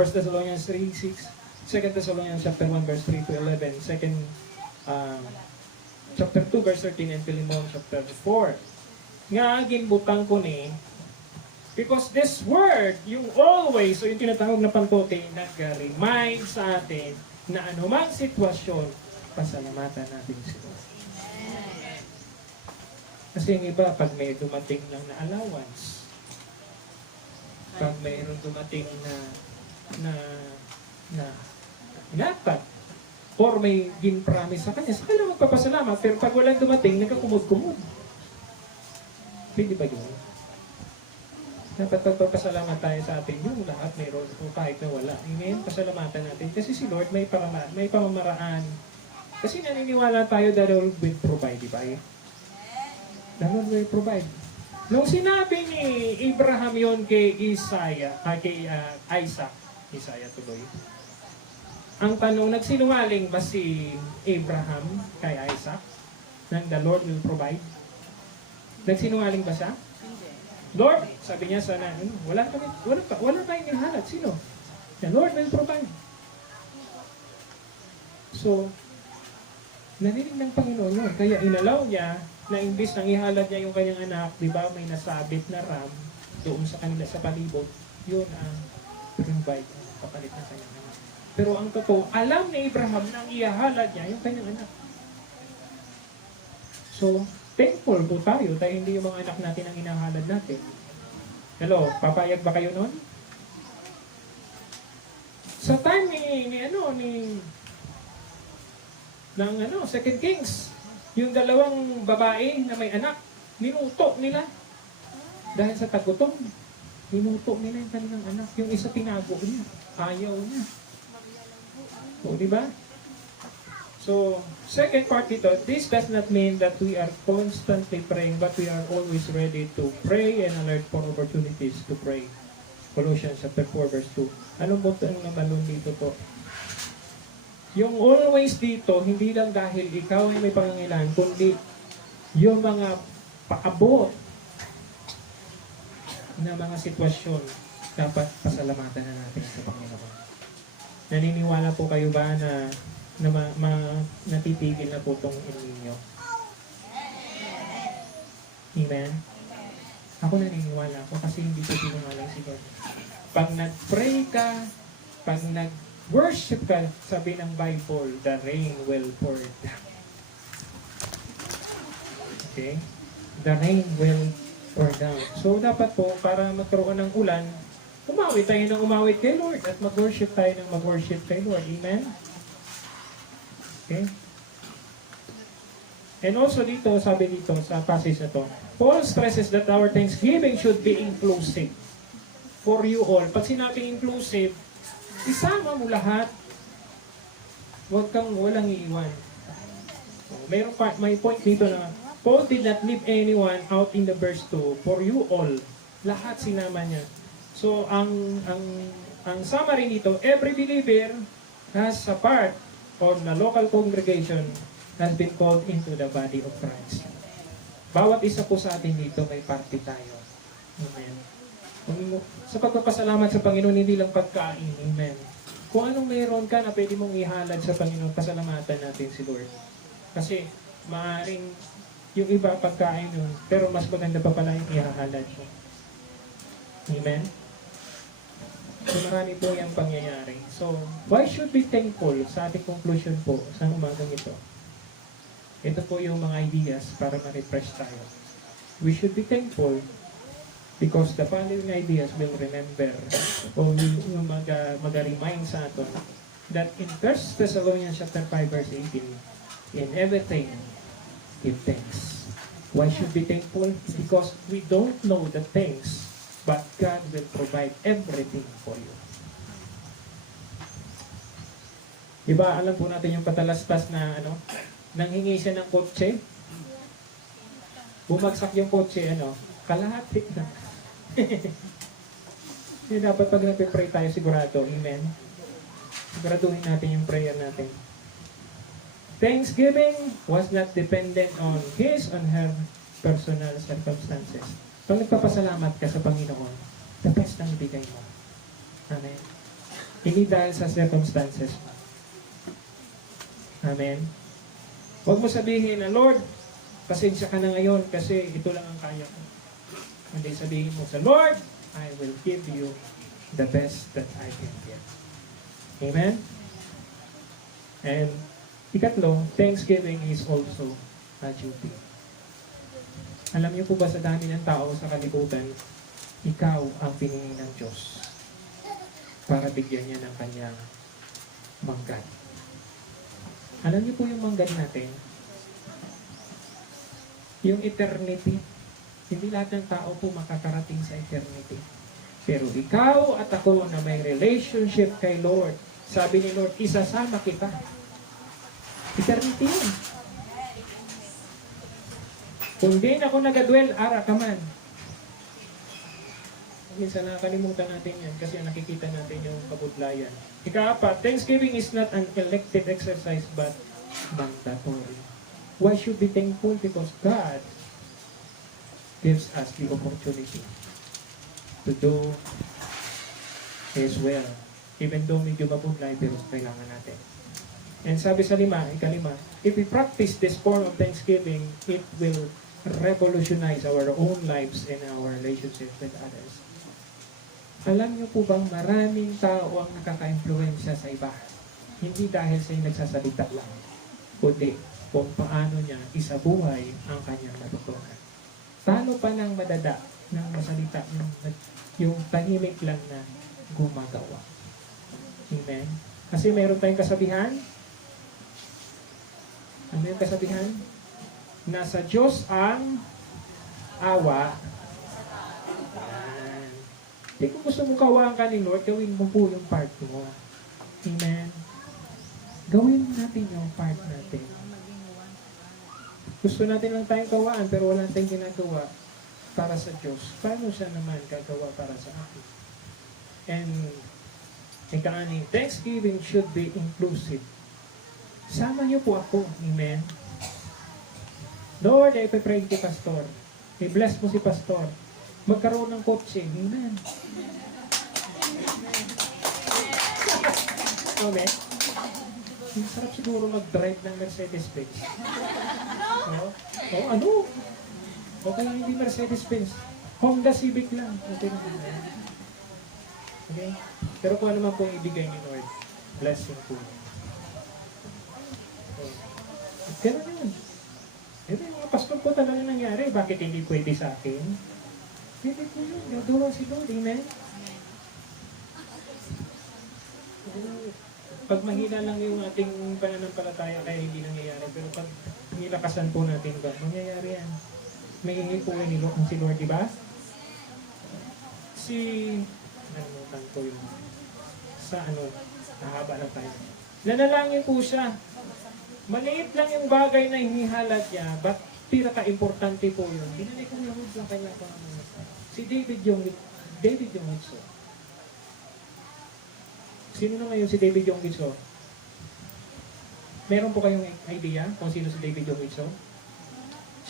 1 Thessalonians 3:6, 2 Thessalonians chapter 1 verse 3 to 11, chapter 2 verse 13, and Philemon chapter 4. Nga, ginbutang ko ni, because this word, yung always, so yung tinatawag na pantote, nag-remind sa atin na anumang sitwasyon, pasalamatan natin si Lord. Kasi yung iba, pag may dumating lang na allowance, pag mayroon dumating na ingatan, or may gin-promise sa kanya, sa kanya magpapasalamat, pero pag walang dumating, nagkakumod-kumod. Pwede ba yun? Dapat pagpapasalamat tayo sa atin yung lahat mayroon kung kahit na wala. Amen? Pasalamatan natin. Kasi si Lord may pamamaraan. Kasi naniniwala tayo that the Lord will provide, di ba? The Lord will provide. Nung sinabi ni Abraham yon kay Isaiah tuloy. Ang tanong, nagsinungaling ba si Abraham kay Isaac? Nang the Lord will provide? Nagsinungaling ba siya? Lord, sabi niya sana, wala tayong ihalat. Sino? The Lord will provide. So, narinig ng Panginoon yun. Kaya inalaw niya na imbis nang ihalat niya yung kanyang anak, di ba, may nasabit na ram doon sa kanila sa palibot, yun ang provide, kapalit ng kanyang anak. Pero ang totoo, alam ni Abraham na ang ihahalad niya yung kanyang anak. So, thankful po tayo dahil hindi yung mga anak natin ang inahalad natin. Hello, papayag ba kayo nun? Sa time ng 2 Kings, yung dalawang babae na may anak, minuto nila. Dahil sa tagutom, minuto nila yung kanilang anak. Yung isa tinago niya, ayaw niya. O, di ba? So, second part dito, this does not mean that we are constantly praying, but we are always ready to pray and alert for opportunities to pray. Colossians chapter 4 verse 2. Anong buto ang nabalon dito po? Yung always dito, hindi lang dahil ikaw ay may pangangailangan, kundi yung mga paabot na mga sitwasyon, dapat pasalamatan na natin sa Panginoon. Naniniwala po kayo ba na natitigil na po itong ninyo? Amen? Ako naniniwala ako kasi hindi ko sinungaling si God. Pag nag-pray ka, pag nag-worship ka, sabi ng Bible, the rain will pour down. Okay? The rain will pour down. So, dapat po, para magkaroon ng ulan, umawit tayo ng umawit kay Lord at mag-worship tayo ng mag-worship kay Lord. Amen? Okay? And also dito, sabi dito sa passage na to, Paul stresses that our thanksgiving should be inclusive for you all. Pag sinabing inclusive, isama mo lahat. Huwag kang walang iiwan. So, may point dito na Paul did not leave anyone out in the verse 2. For you all. Lahat sinama niya. So, ang summary nito, every believer has a part or the local congregation has been called into the body of Christ. Bawat isa po sa atin dito, may parte tayo. Amen. Sa pagpapasalamat sa Panginoon, hindi lang pagkain. Amen. Kung anong mayroon ka na pwede mong ihalad sa Panginoon, pasalamatan natin si Lord. Kasi maaaring yung iba pagkain yun, pero mas maganda pa pala yung ihahalad mo. Amen? So marami po yung pangyayari. So, why should be thankful sa ating conclusion po sa umagang ito? Ito po yung mga ideas para ma-refresh tayo. We should be thankful because the following ideas will remember o will mag-remind sa atin that in 1 Thessalonians chapter 5 verse 18, in everything, give thanks. Why should be thankful? Because we don't know the things, but God will provide everything for you. Diba, alam po natin yung patalastas na nanghingi siya ng kotse. Bumagsak yung kotse, kalahati na. Kaya dapat pag nagpe-pray tayo sigurado, amen? Siguraduhin natin yung prayer natin. Thanksgiving was not dependent on his or her personal circumstances. Pag nagpapasalamat ka sa Panginoon, the best ang ibigay mo. Amen. Hindi dahil sa circumstances mo. Amen. Huwag mo sabihin na, Lord, pasensya ka na ngayon kasi ito lang ang kaya ko. Hindi sabihin mo sa Lord, I will give you the best that I can give. Amen? And ikatlo, Thanksgiving is also a duty. Alam niyo po ba sa dami ng tao sa kalibutan, ikaw ang pinili ng Diyos para bigyan niya ng kanyang manggad. Alam niyo po yung manggad natin, yung eternity. Hindi lahat ng tao po makakarating sa eternity. Pero ikaw at ako na may relationship kay Lord, sabi ni Lord, isasama kita. Eternity yun. Kung di ako nagadwell, ara ka man. Minsan nakakalimutan natin yan kasi nakikita natin yung kabudlayan. Ika-apat, Thanksgiving is not an elective exercise but mandatory. Why should be thankful? Because God gives us the opportunity to do His will. Even though medyo mabudlay, pero kailangan natin. And sabi sa ikalima, if we practice this form of Thanksgiving, it will revolutionize our own lives and our relationships with others. Alam niyo po bang maraming tao ang nakaka-influensya sa iba? Hindi dahil sa nagsasalita lang, kundi kung paano niya isabuhay ang kanyang natutunan. Talo pa ng madada ng masalita, yung tahimik lang na gumagawa. Amen? Kasi meron tayong kasabihan. Ano yung kasabihan? Nasa Diyos ang awa. Ayan. Di kung gusto mo kawaan ka ni Lord, gawin mo po yung part mo. Amen? Gawin natin yung part natin. Gusto natin lang tayong kawaan, pero wala tayong ginagawa para sa Diyos. Paano siya naman gagawa para sa akin? And ika-ani, Thanksgiving should be inclusive. Sama niyo po ako. Amen? Lord, I pray kay Pastor. I-bless mo si Pastor. Magkaroon ng kotse. Amen. Amen. Sarap siguro mag-drive ng Mercedes-Benz. Ano? Okay, hindi Mercedes-Benz. Honda Civic lang. Okay. Okay? Pero kung ano man po ibigay ni Lord, blessing po. Ganun yun. Ito yung mga pastor po talaga nangyari. Bakit hindi pwede sa akin? Pwede po yun. Gagawa si Lord. Amen? Pag mahina lang yung ating pananampalataya, kaya hindi nangyayari. Pero pag nilakasan po natin ba, mangyayari yan. May hihipuin ni Lord, si Lord, di ba? Nanutan ko yung nahaba lang tayo. Nanalangin po siya. Maliit lang yung bagay na hinihalat niya, but pinaka-importante po yun. Binalik ko yung sa kanya pa. Si David yung Hitso. Sino na ngayon si David yung Hitso? Meron po kayong idea kung sino si David yung Hitso?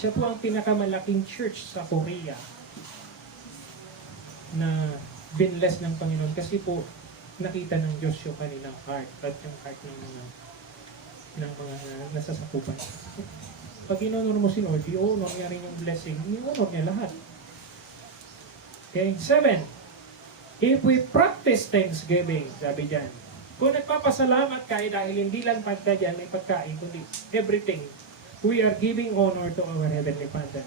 Siya po ang pinakamalaking church sa Korea na binless ng Panginoon kasi po nakita ng Diyos yung kanilang heart at yung heart ng mga nasasakupan. Pag inonor mo si Lord, nangyari yung blessing, inonor niya lahat. Okay, 7. If we practice Thanksgiving, sabi dyan, kung nagpapasalamat ka dahil hindi lang pagka dyan may pagkain, kundi everything, we are giving honor to our Heavenly Father.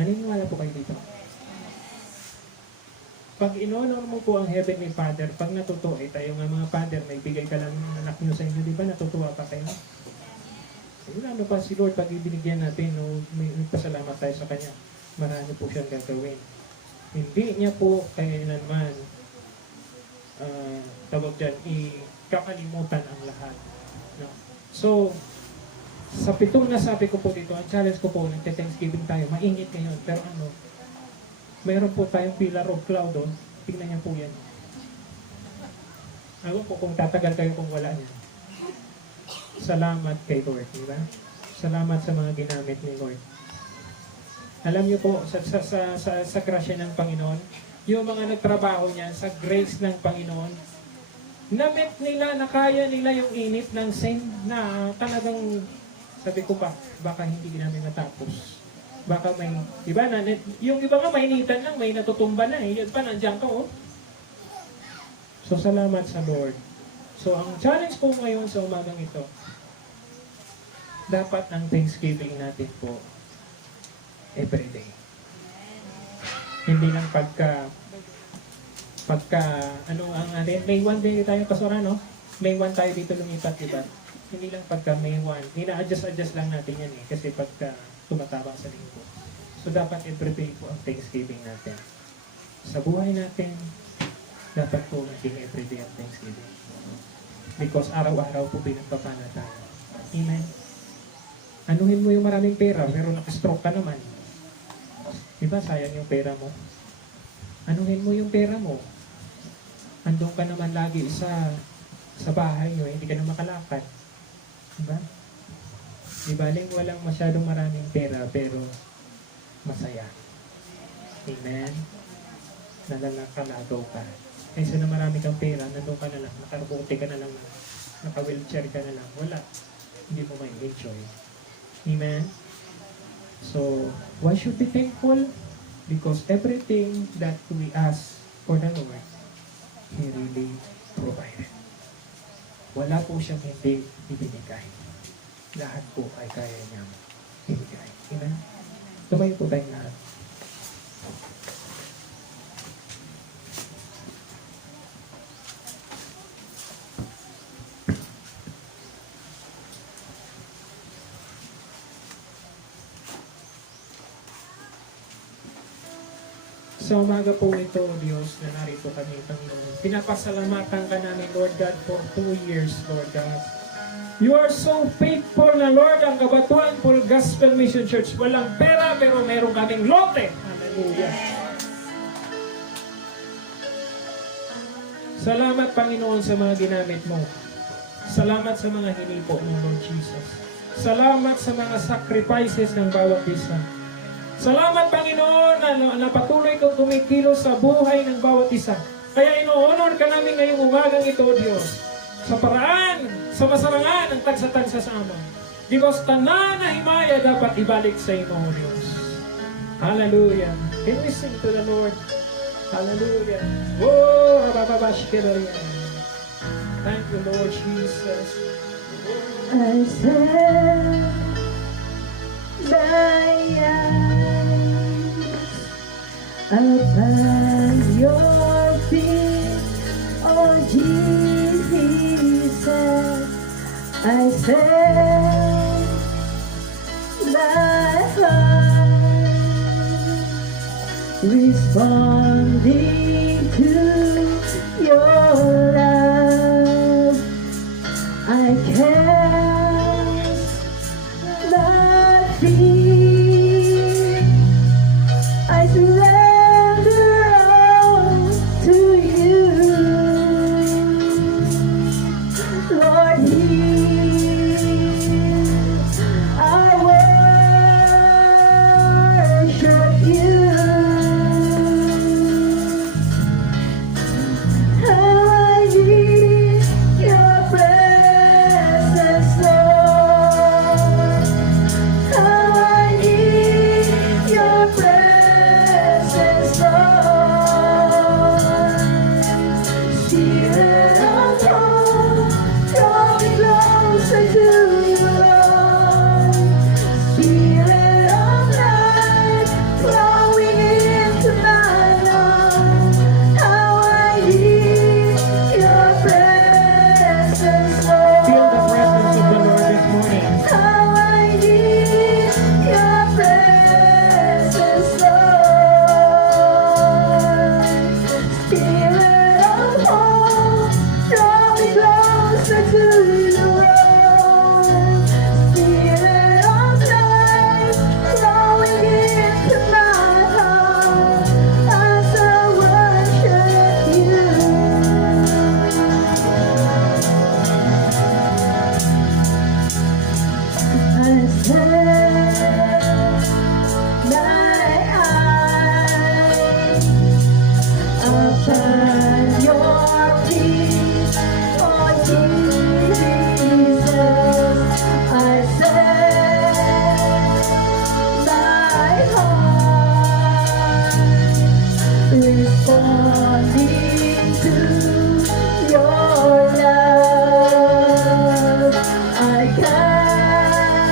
Naniniwala po kayo dito? Pag inonor mo po ang Heavenly Father, pag natuto, tayo nga mga Father, may bigay ka lang ng anak nyo sa inyo, di ba? Natutuwa pa kayo? Ano pa si Lord, pag ibinigyan natin, may pasalamat tayo sa Kanya, marami po siyang gagawin. Hindi niya po kailanman, tawag dyan, kakalimutan ang lahat. No? So, Sa 7 na sabi ko po dito, ang challenge ko po, nagte-Thanksgiving tayo, mainit ngayon, pero mayroon po tayong pillar of cloud doon. Tingnan niyo po yan. Ewan ko kung tatagal kayo kung wala niyan. Salamat kay Lord, di ba? Salamat sa mga ginamit ni Lord. Alam niyo po, sa grasya ng Panginoon, yung mga nagtrabaho niyan, sa grace ng Panginoon, na-met nila, na kaya nila yung init ng same na talagang, sabi ko ba, baka hindi namin matapos. Baka may, di ba, yung iba nga mainitan lang, may natutumba na eh. Yan pa, nandiyan ka oh. So, salamat sa Lord. So, ang challenge po ngayon sa umagang ito, dapat ang Thanksgiving natin po everyday. Hindi lang pagka May 1 day tayo pasora, no? May 1 tayo dito lumipat, diba? Hindi lang pagka May 1. Ina-adjust lang natin yan eh. Kasi pagka tumatama sa linggo. So, dapat everyday po ang Thanksgiving natin. Sa buhay natin, dapat po maging everyday ang Thanksgiving. Because araw-araw po pinagpapana tayo. Amen? Anuhin mo yung maraming pera, pero nakastroke ka naman. Diba, sayang yung pera mo? Anuhin mo yung pera mo. Andun ka naman lagi sa bahay nyo, hindi ka na makalakad. Diba? Di baling walang masyadong maraming pera, pero masaya. Amen? Nalakalagaw ka. Kaysa na marami kang pera, nandun ka na lang, nakarubuti ka na lang, naka-wheelchair ka na lang, wala. Hindi mo may enjoy. Amen? So, why should be thankful? Because everything that we ask for the Lord, He really provided. Wala po siyang hindi ibinigay. Lahat po ay kaya niyang ibigay. Amen? Tumayo po tayong lahat. Sa umaga po ito, Diyos, na narito kami, Panginoon. Pinapasalamatan ka namin, Lord God, for 2 years, Lord God. You are so faithful na, Lord, ang Kabatuan Full Gospel Mission Church. Walang pera, pero meron kaming lote. Hallelujah. Salamat, Panginoon, sa mga ginamit mo. Salamat sa mga hinipo ng Lord Jesus. Salamat sa mga sacrifices ng bawat isa. Salamat, Panginoon, na patuloy kang kumikilos sa buhay ng bawat isa. Kaya ino-honor ka namin ngayong umagang ito, Diyos, sa paraan, sa masarangan ng tagsa-tagsa sa amin. Diyos, tanan na himaya dapat ibalik sa imo, Diyos. Hallelujah. Can we sing to the Lord? Hallelujah. Oh, rabababashkiraya. Thank you, Lord Jesus. I said, my eyes upon your feet, oh Jesus. I said, my heart responding to your love. I cast my fear. I surrender all to you, Lord. I worship you. I need your presence. falling to your love. I cannot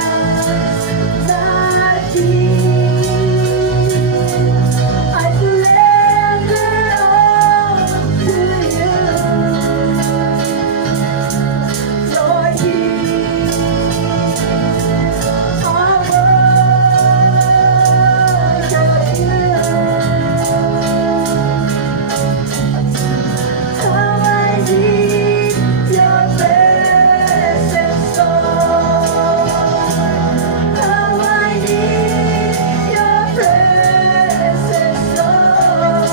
I surrender all to you. Lord, our worship you. How I need your presence, Lord. How I need your presence, Lord.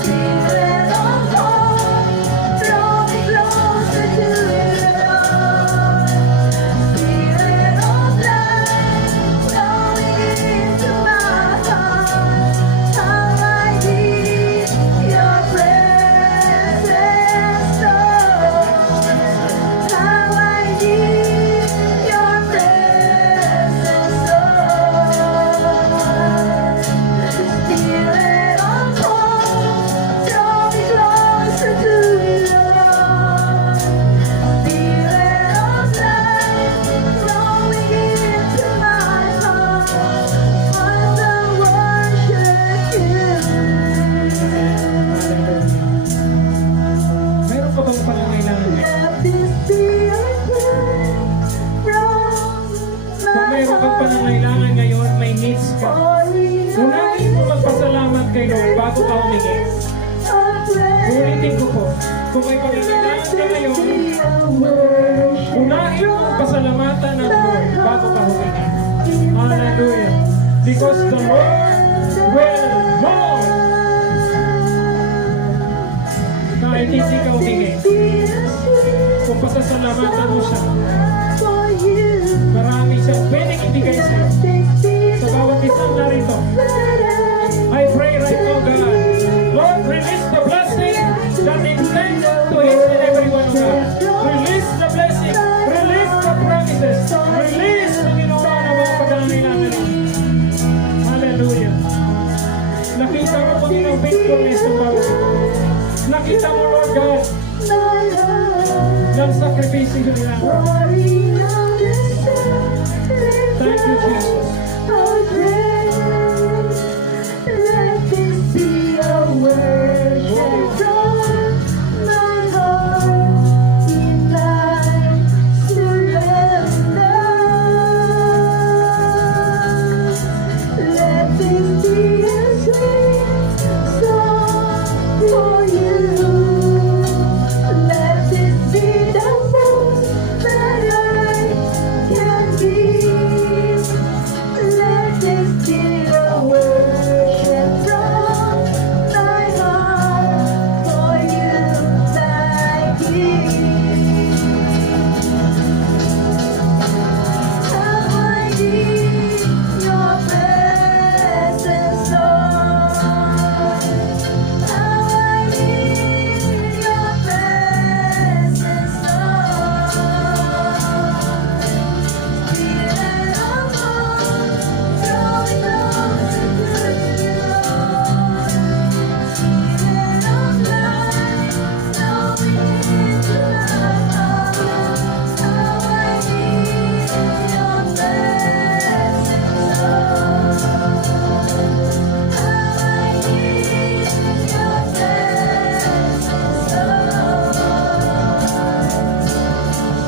Spirit of God, draw me closer to you, Lord. Spirit of life, flowing into my heart. How I need your presence, Lord. How I need your presence, Lord. Spirit of God, draw me closer to you, Lord. Spirit of life, flowing into my heart. I will worship you. Meron ka bang pangangailangan ngayon? Let this be a prayer from Kung my meron kang heart. pangangailangan ngayon, may needs ka. Unahin mo magpasalamat kay Lord bago ka humingi. Ulitin ko po, kung may pangangailangan ka ngayon, unahin mo magpasalamatan ng Lord bago ka humingi. Hallelujah. Because the Lord will move. Kahit hindi ka humingi, kung pasasalamatan mo siya, marami siya pwedeng ibigay sa'yo. Sa bawat isang narito, I pray right now, God, Lord, release the blessing that intends to each and every one of us. Release the blessing, release the promises, release the ginawa ng mga pag-aalingan. Hallelujah. Nakita mo, Panginoon, faithfulness ng bawat ito. Nakita mo, Lord God, ng sakripisyo nila. Thank you, Jesus. Let this be a worship from my heart in life surrender. Let this be a sweet song for you. Let this be the most that I can give. Let this be a worship from my heart for you I give. How I need your presence, Lord. How I need your presence, Lord. Spirit of God, draw me closer to you, Lord. Spirit of life, flowing into my heart. How I need your presence, Lord. How I need your presence, Lord.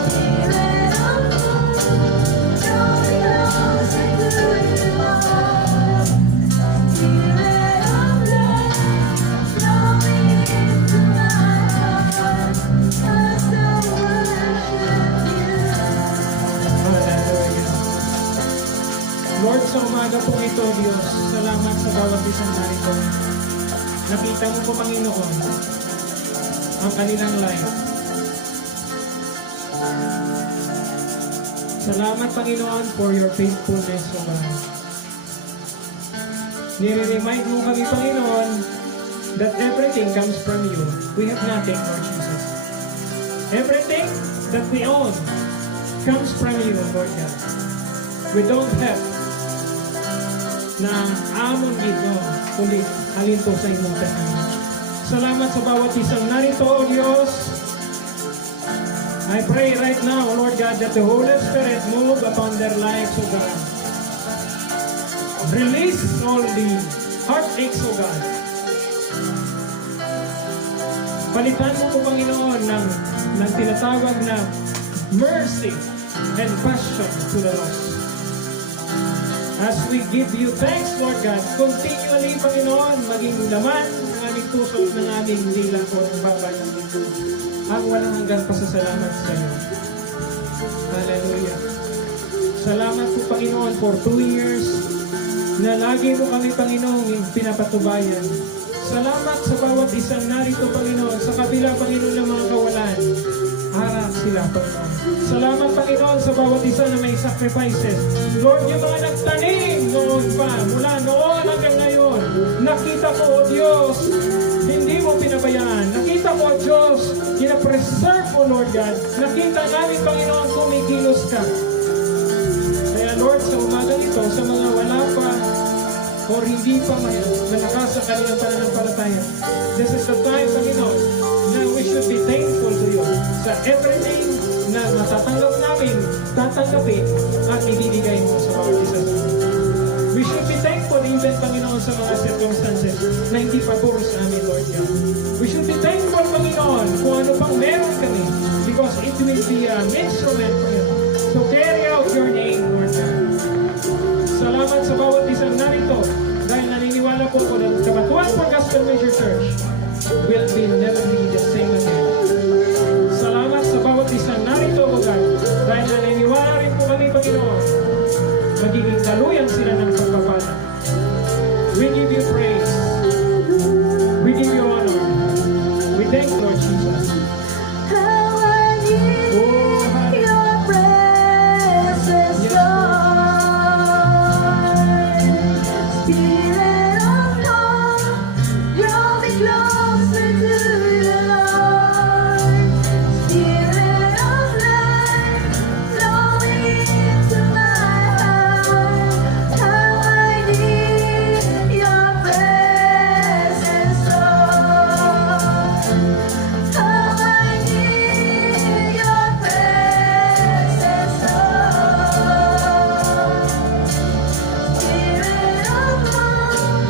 Spirit of God, draw me closer to you, Lord. Spirit of life, flowing into my heart. I still worship you. Hallelujah. Lord, sa umaga po ito, Diyos, salamat sa bawat isang narito. Nakita mo po, Panginoon, ang kanilang life. Salamat, Panginoon, for your faithfulness, O God. Nire-remind mo kami, Panginoon, that everything comes from you. We have nothing, Lord Jesus. Everything that we own comes from you, Lord God. We don't have na amon dito kundi halin po sa inyong tanan. Salamat sa bawat isang narito, O Diyos. I pray right now, Lord God, that the Holy Spirit move upon their lives, O God. Release all the heartaches, O God. Palitan mo po, Panginoon, ng tinatawag na mercy and passion to the lost. As we give you thanks, Lord God, continually, Panginoon, maging laman ng aming puso, ng aming dila o ng baba ng mundo, ang walang hanggang pasasalamat sa iyo. Hallelujah. Salamat po, Panginoon, for 2 years na lagi mo kami, Panginoon, pinapatubayan. Salamat sa bawat isang narito, Panginoon, sa kabila, Panginoon, ng mga kawalan. Harap sila, Panginoon. Salamat, Panginoon, sa bawat isa na may sacrifices. Lord, yung mga nagtanim noon pa, mula noon hanggang ngayon, nakita ko, O Diyos, hindi mo pinabayaan. Nakita ko, O Diyos, kina-preserve mo, Lord God. Nakita namin, Panginoon, kumikilos ka. Kaya, Lord, sa umagang ito, sa mga wala pa, or hindi pa malakas sa kanilang pananampalataya, this is the time, Panginoon, na we should be thankful to you sa everything na matatanggap namin, tatanggapin at ibibigay mo sa bawat isa sa amin. We should be thankful even, Panginoon, sa mga circumstances na hindi pabor sa amin, Lord God. We should be thankful, Panginoon, kung ano pang meron kami, because it will be an instrument, Panginoon, to carry out your name, Lord God. Salamat sa bawat isang narito dahil naniniwala po ko na Kabatuan for Gospel Measure Church will be never be the same again. Salamat sa bawat isang narito, O God, dahil naniniwala rin po kami, Panginoon, magiging kaluyan sila ng pagpapala. We give you praise. We give you honor. We thank you, Lord Jesus. How I need your presence, Lord. Spirit of God, draw me closer to you, Lord. Spirit of life, flow into my heart. How I need your presence, Lord. How I need your presence, Lord. Spirit of God,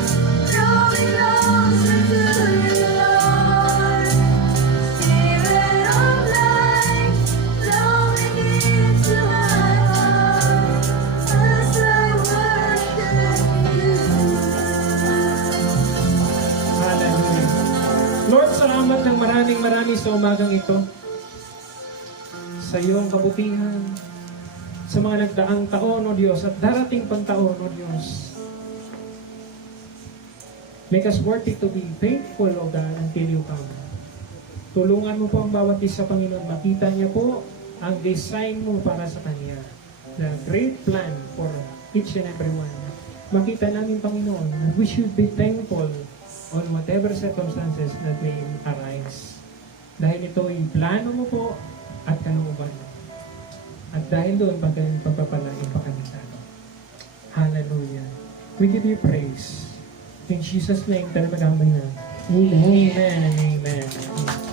draw me closer to you, Lord. Spirit of life, flowing into my heart as I worship you. Hallelujah. Lord, salamat ng maraming sa umagang ito. Sa iyong kabutihan, sa mga nagdaang taon, O Diyos, at darating pang taon, O Diyos. Make us worthy to be faithful, O God, until you come. Tulungan mo po ang bawat isa, Panginoon. Makita niya po ang design mo para sa Kanya. The great plan for each and every one. Makita namin, Panginoon, and we should be thankful on whatever circumstances that may arise. Dahil ito ay plano mo po at kalooban mo. At dahil doon, pagpapalain pa kami sa amin. Hallelujah. We give you praise. In Jesus' name, talagang na. Amen and amen.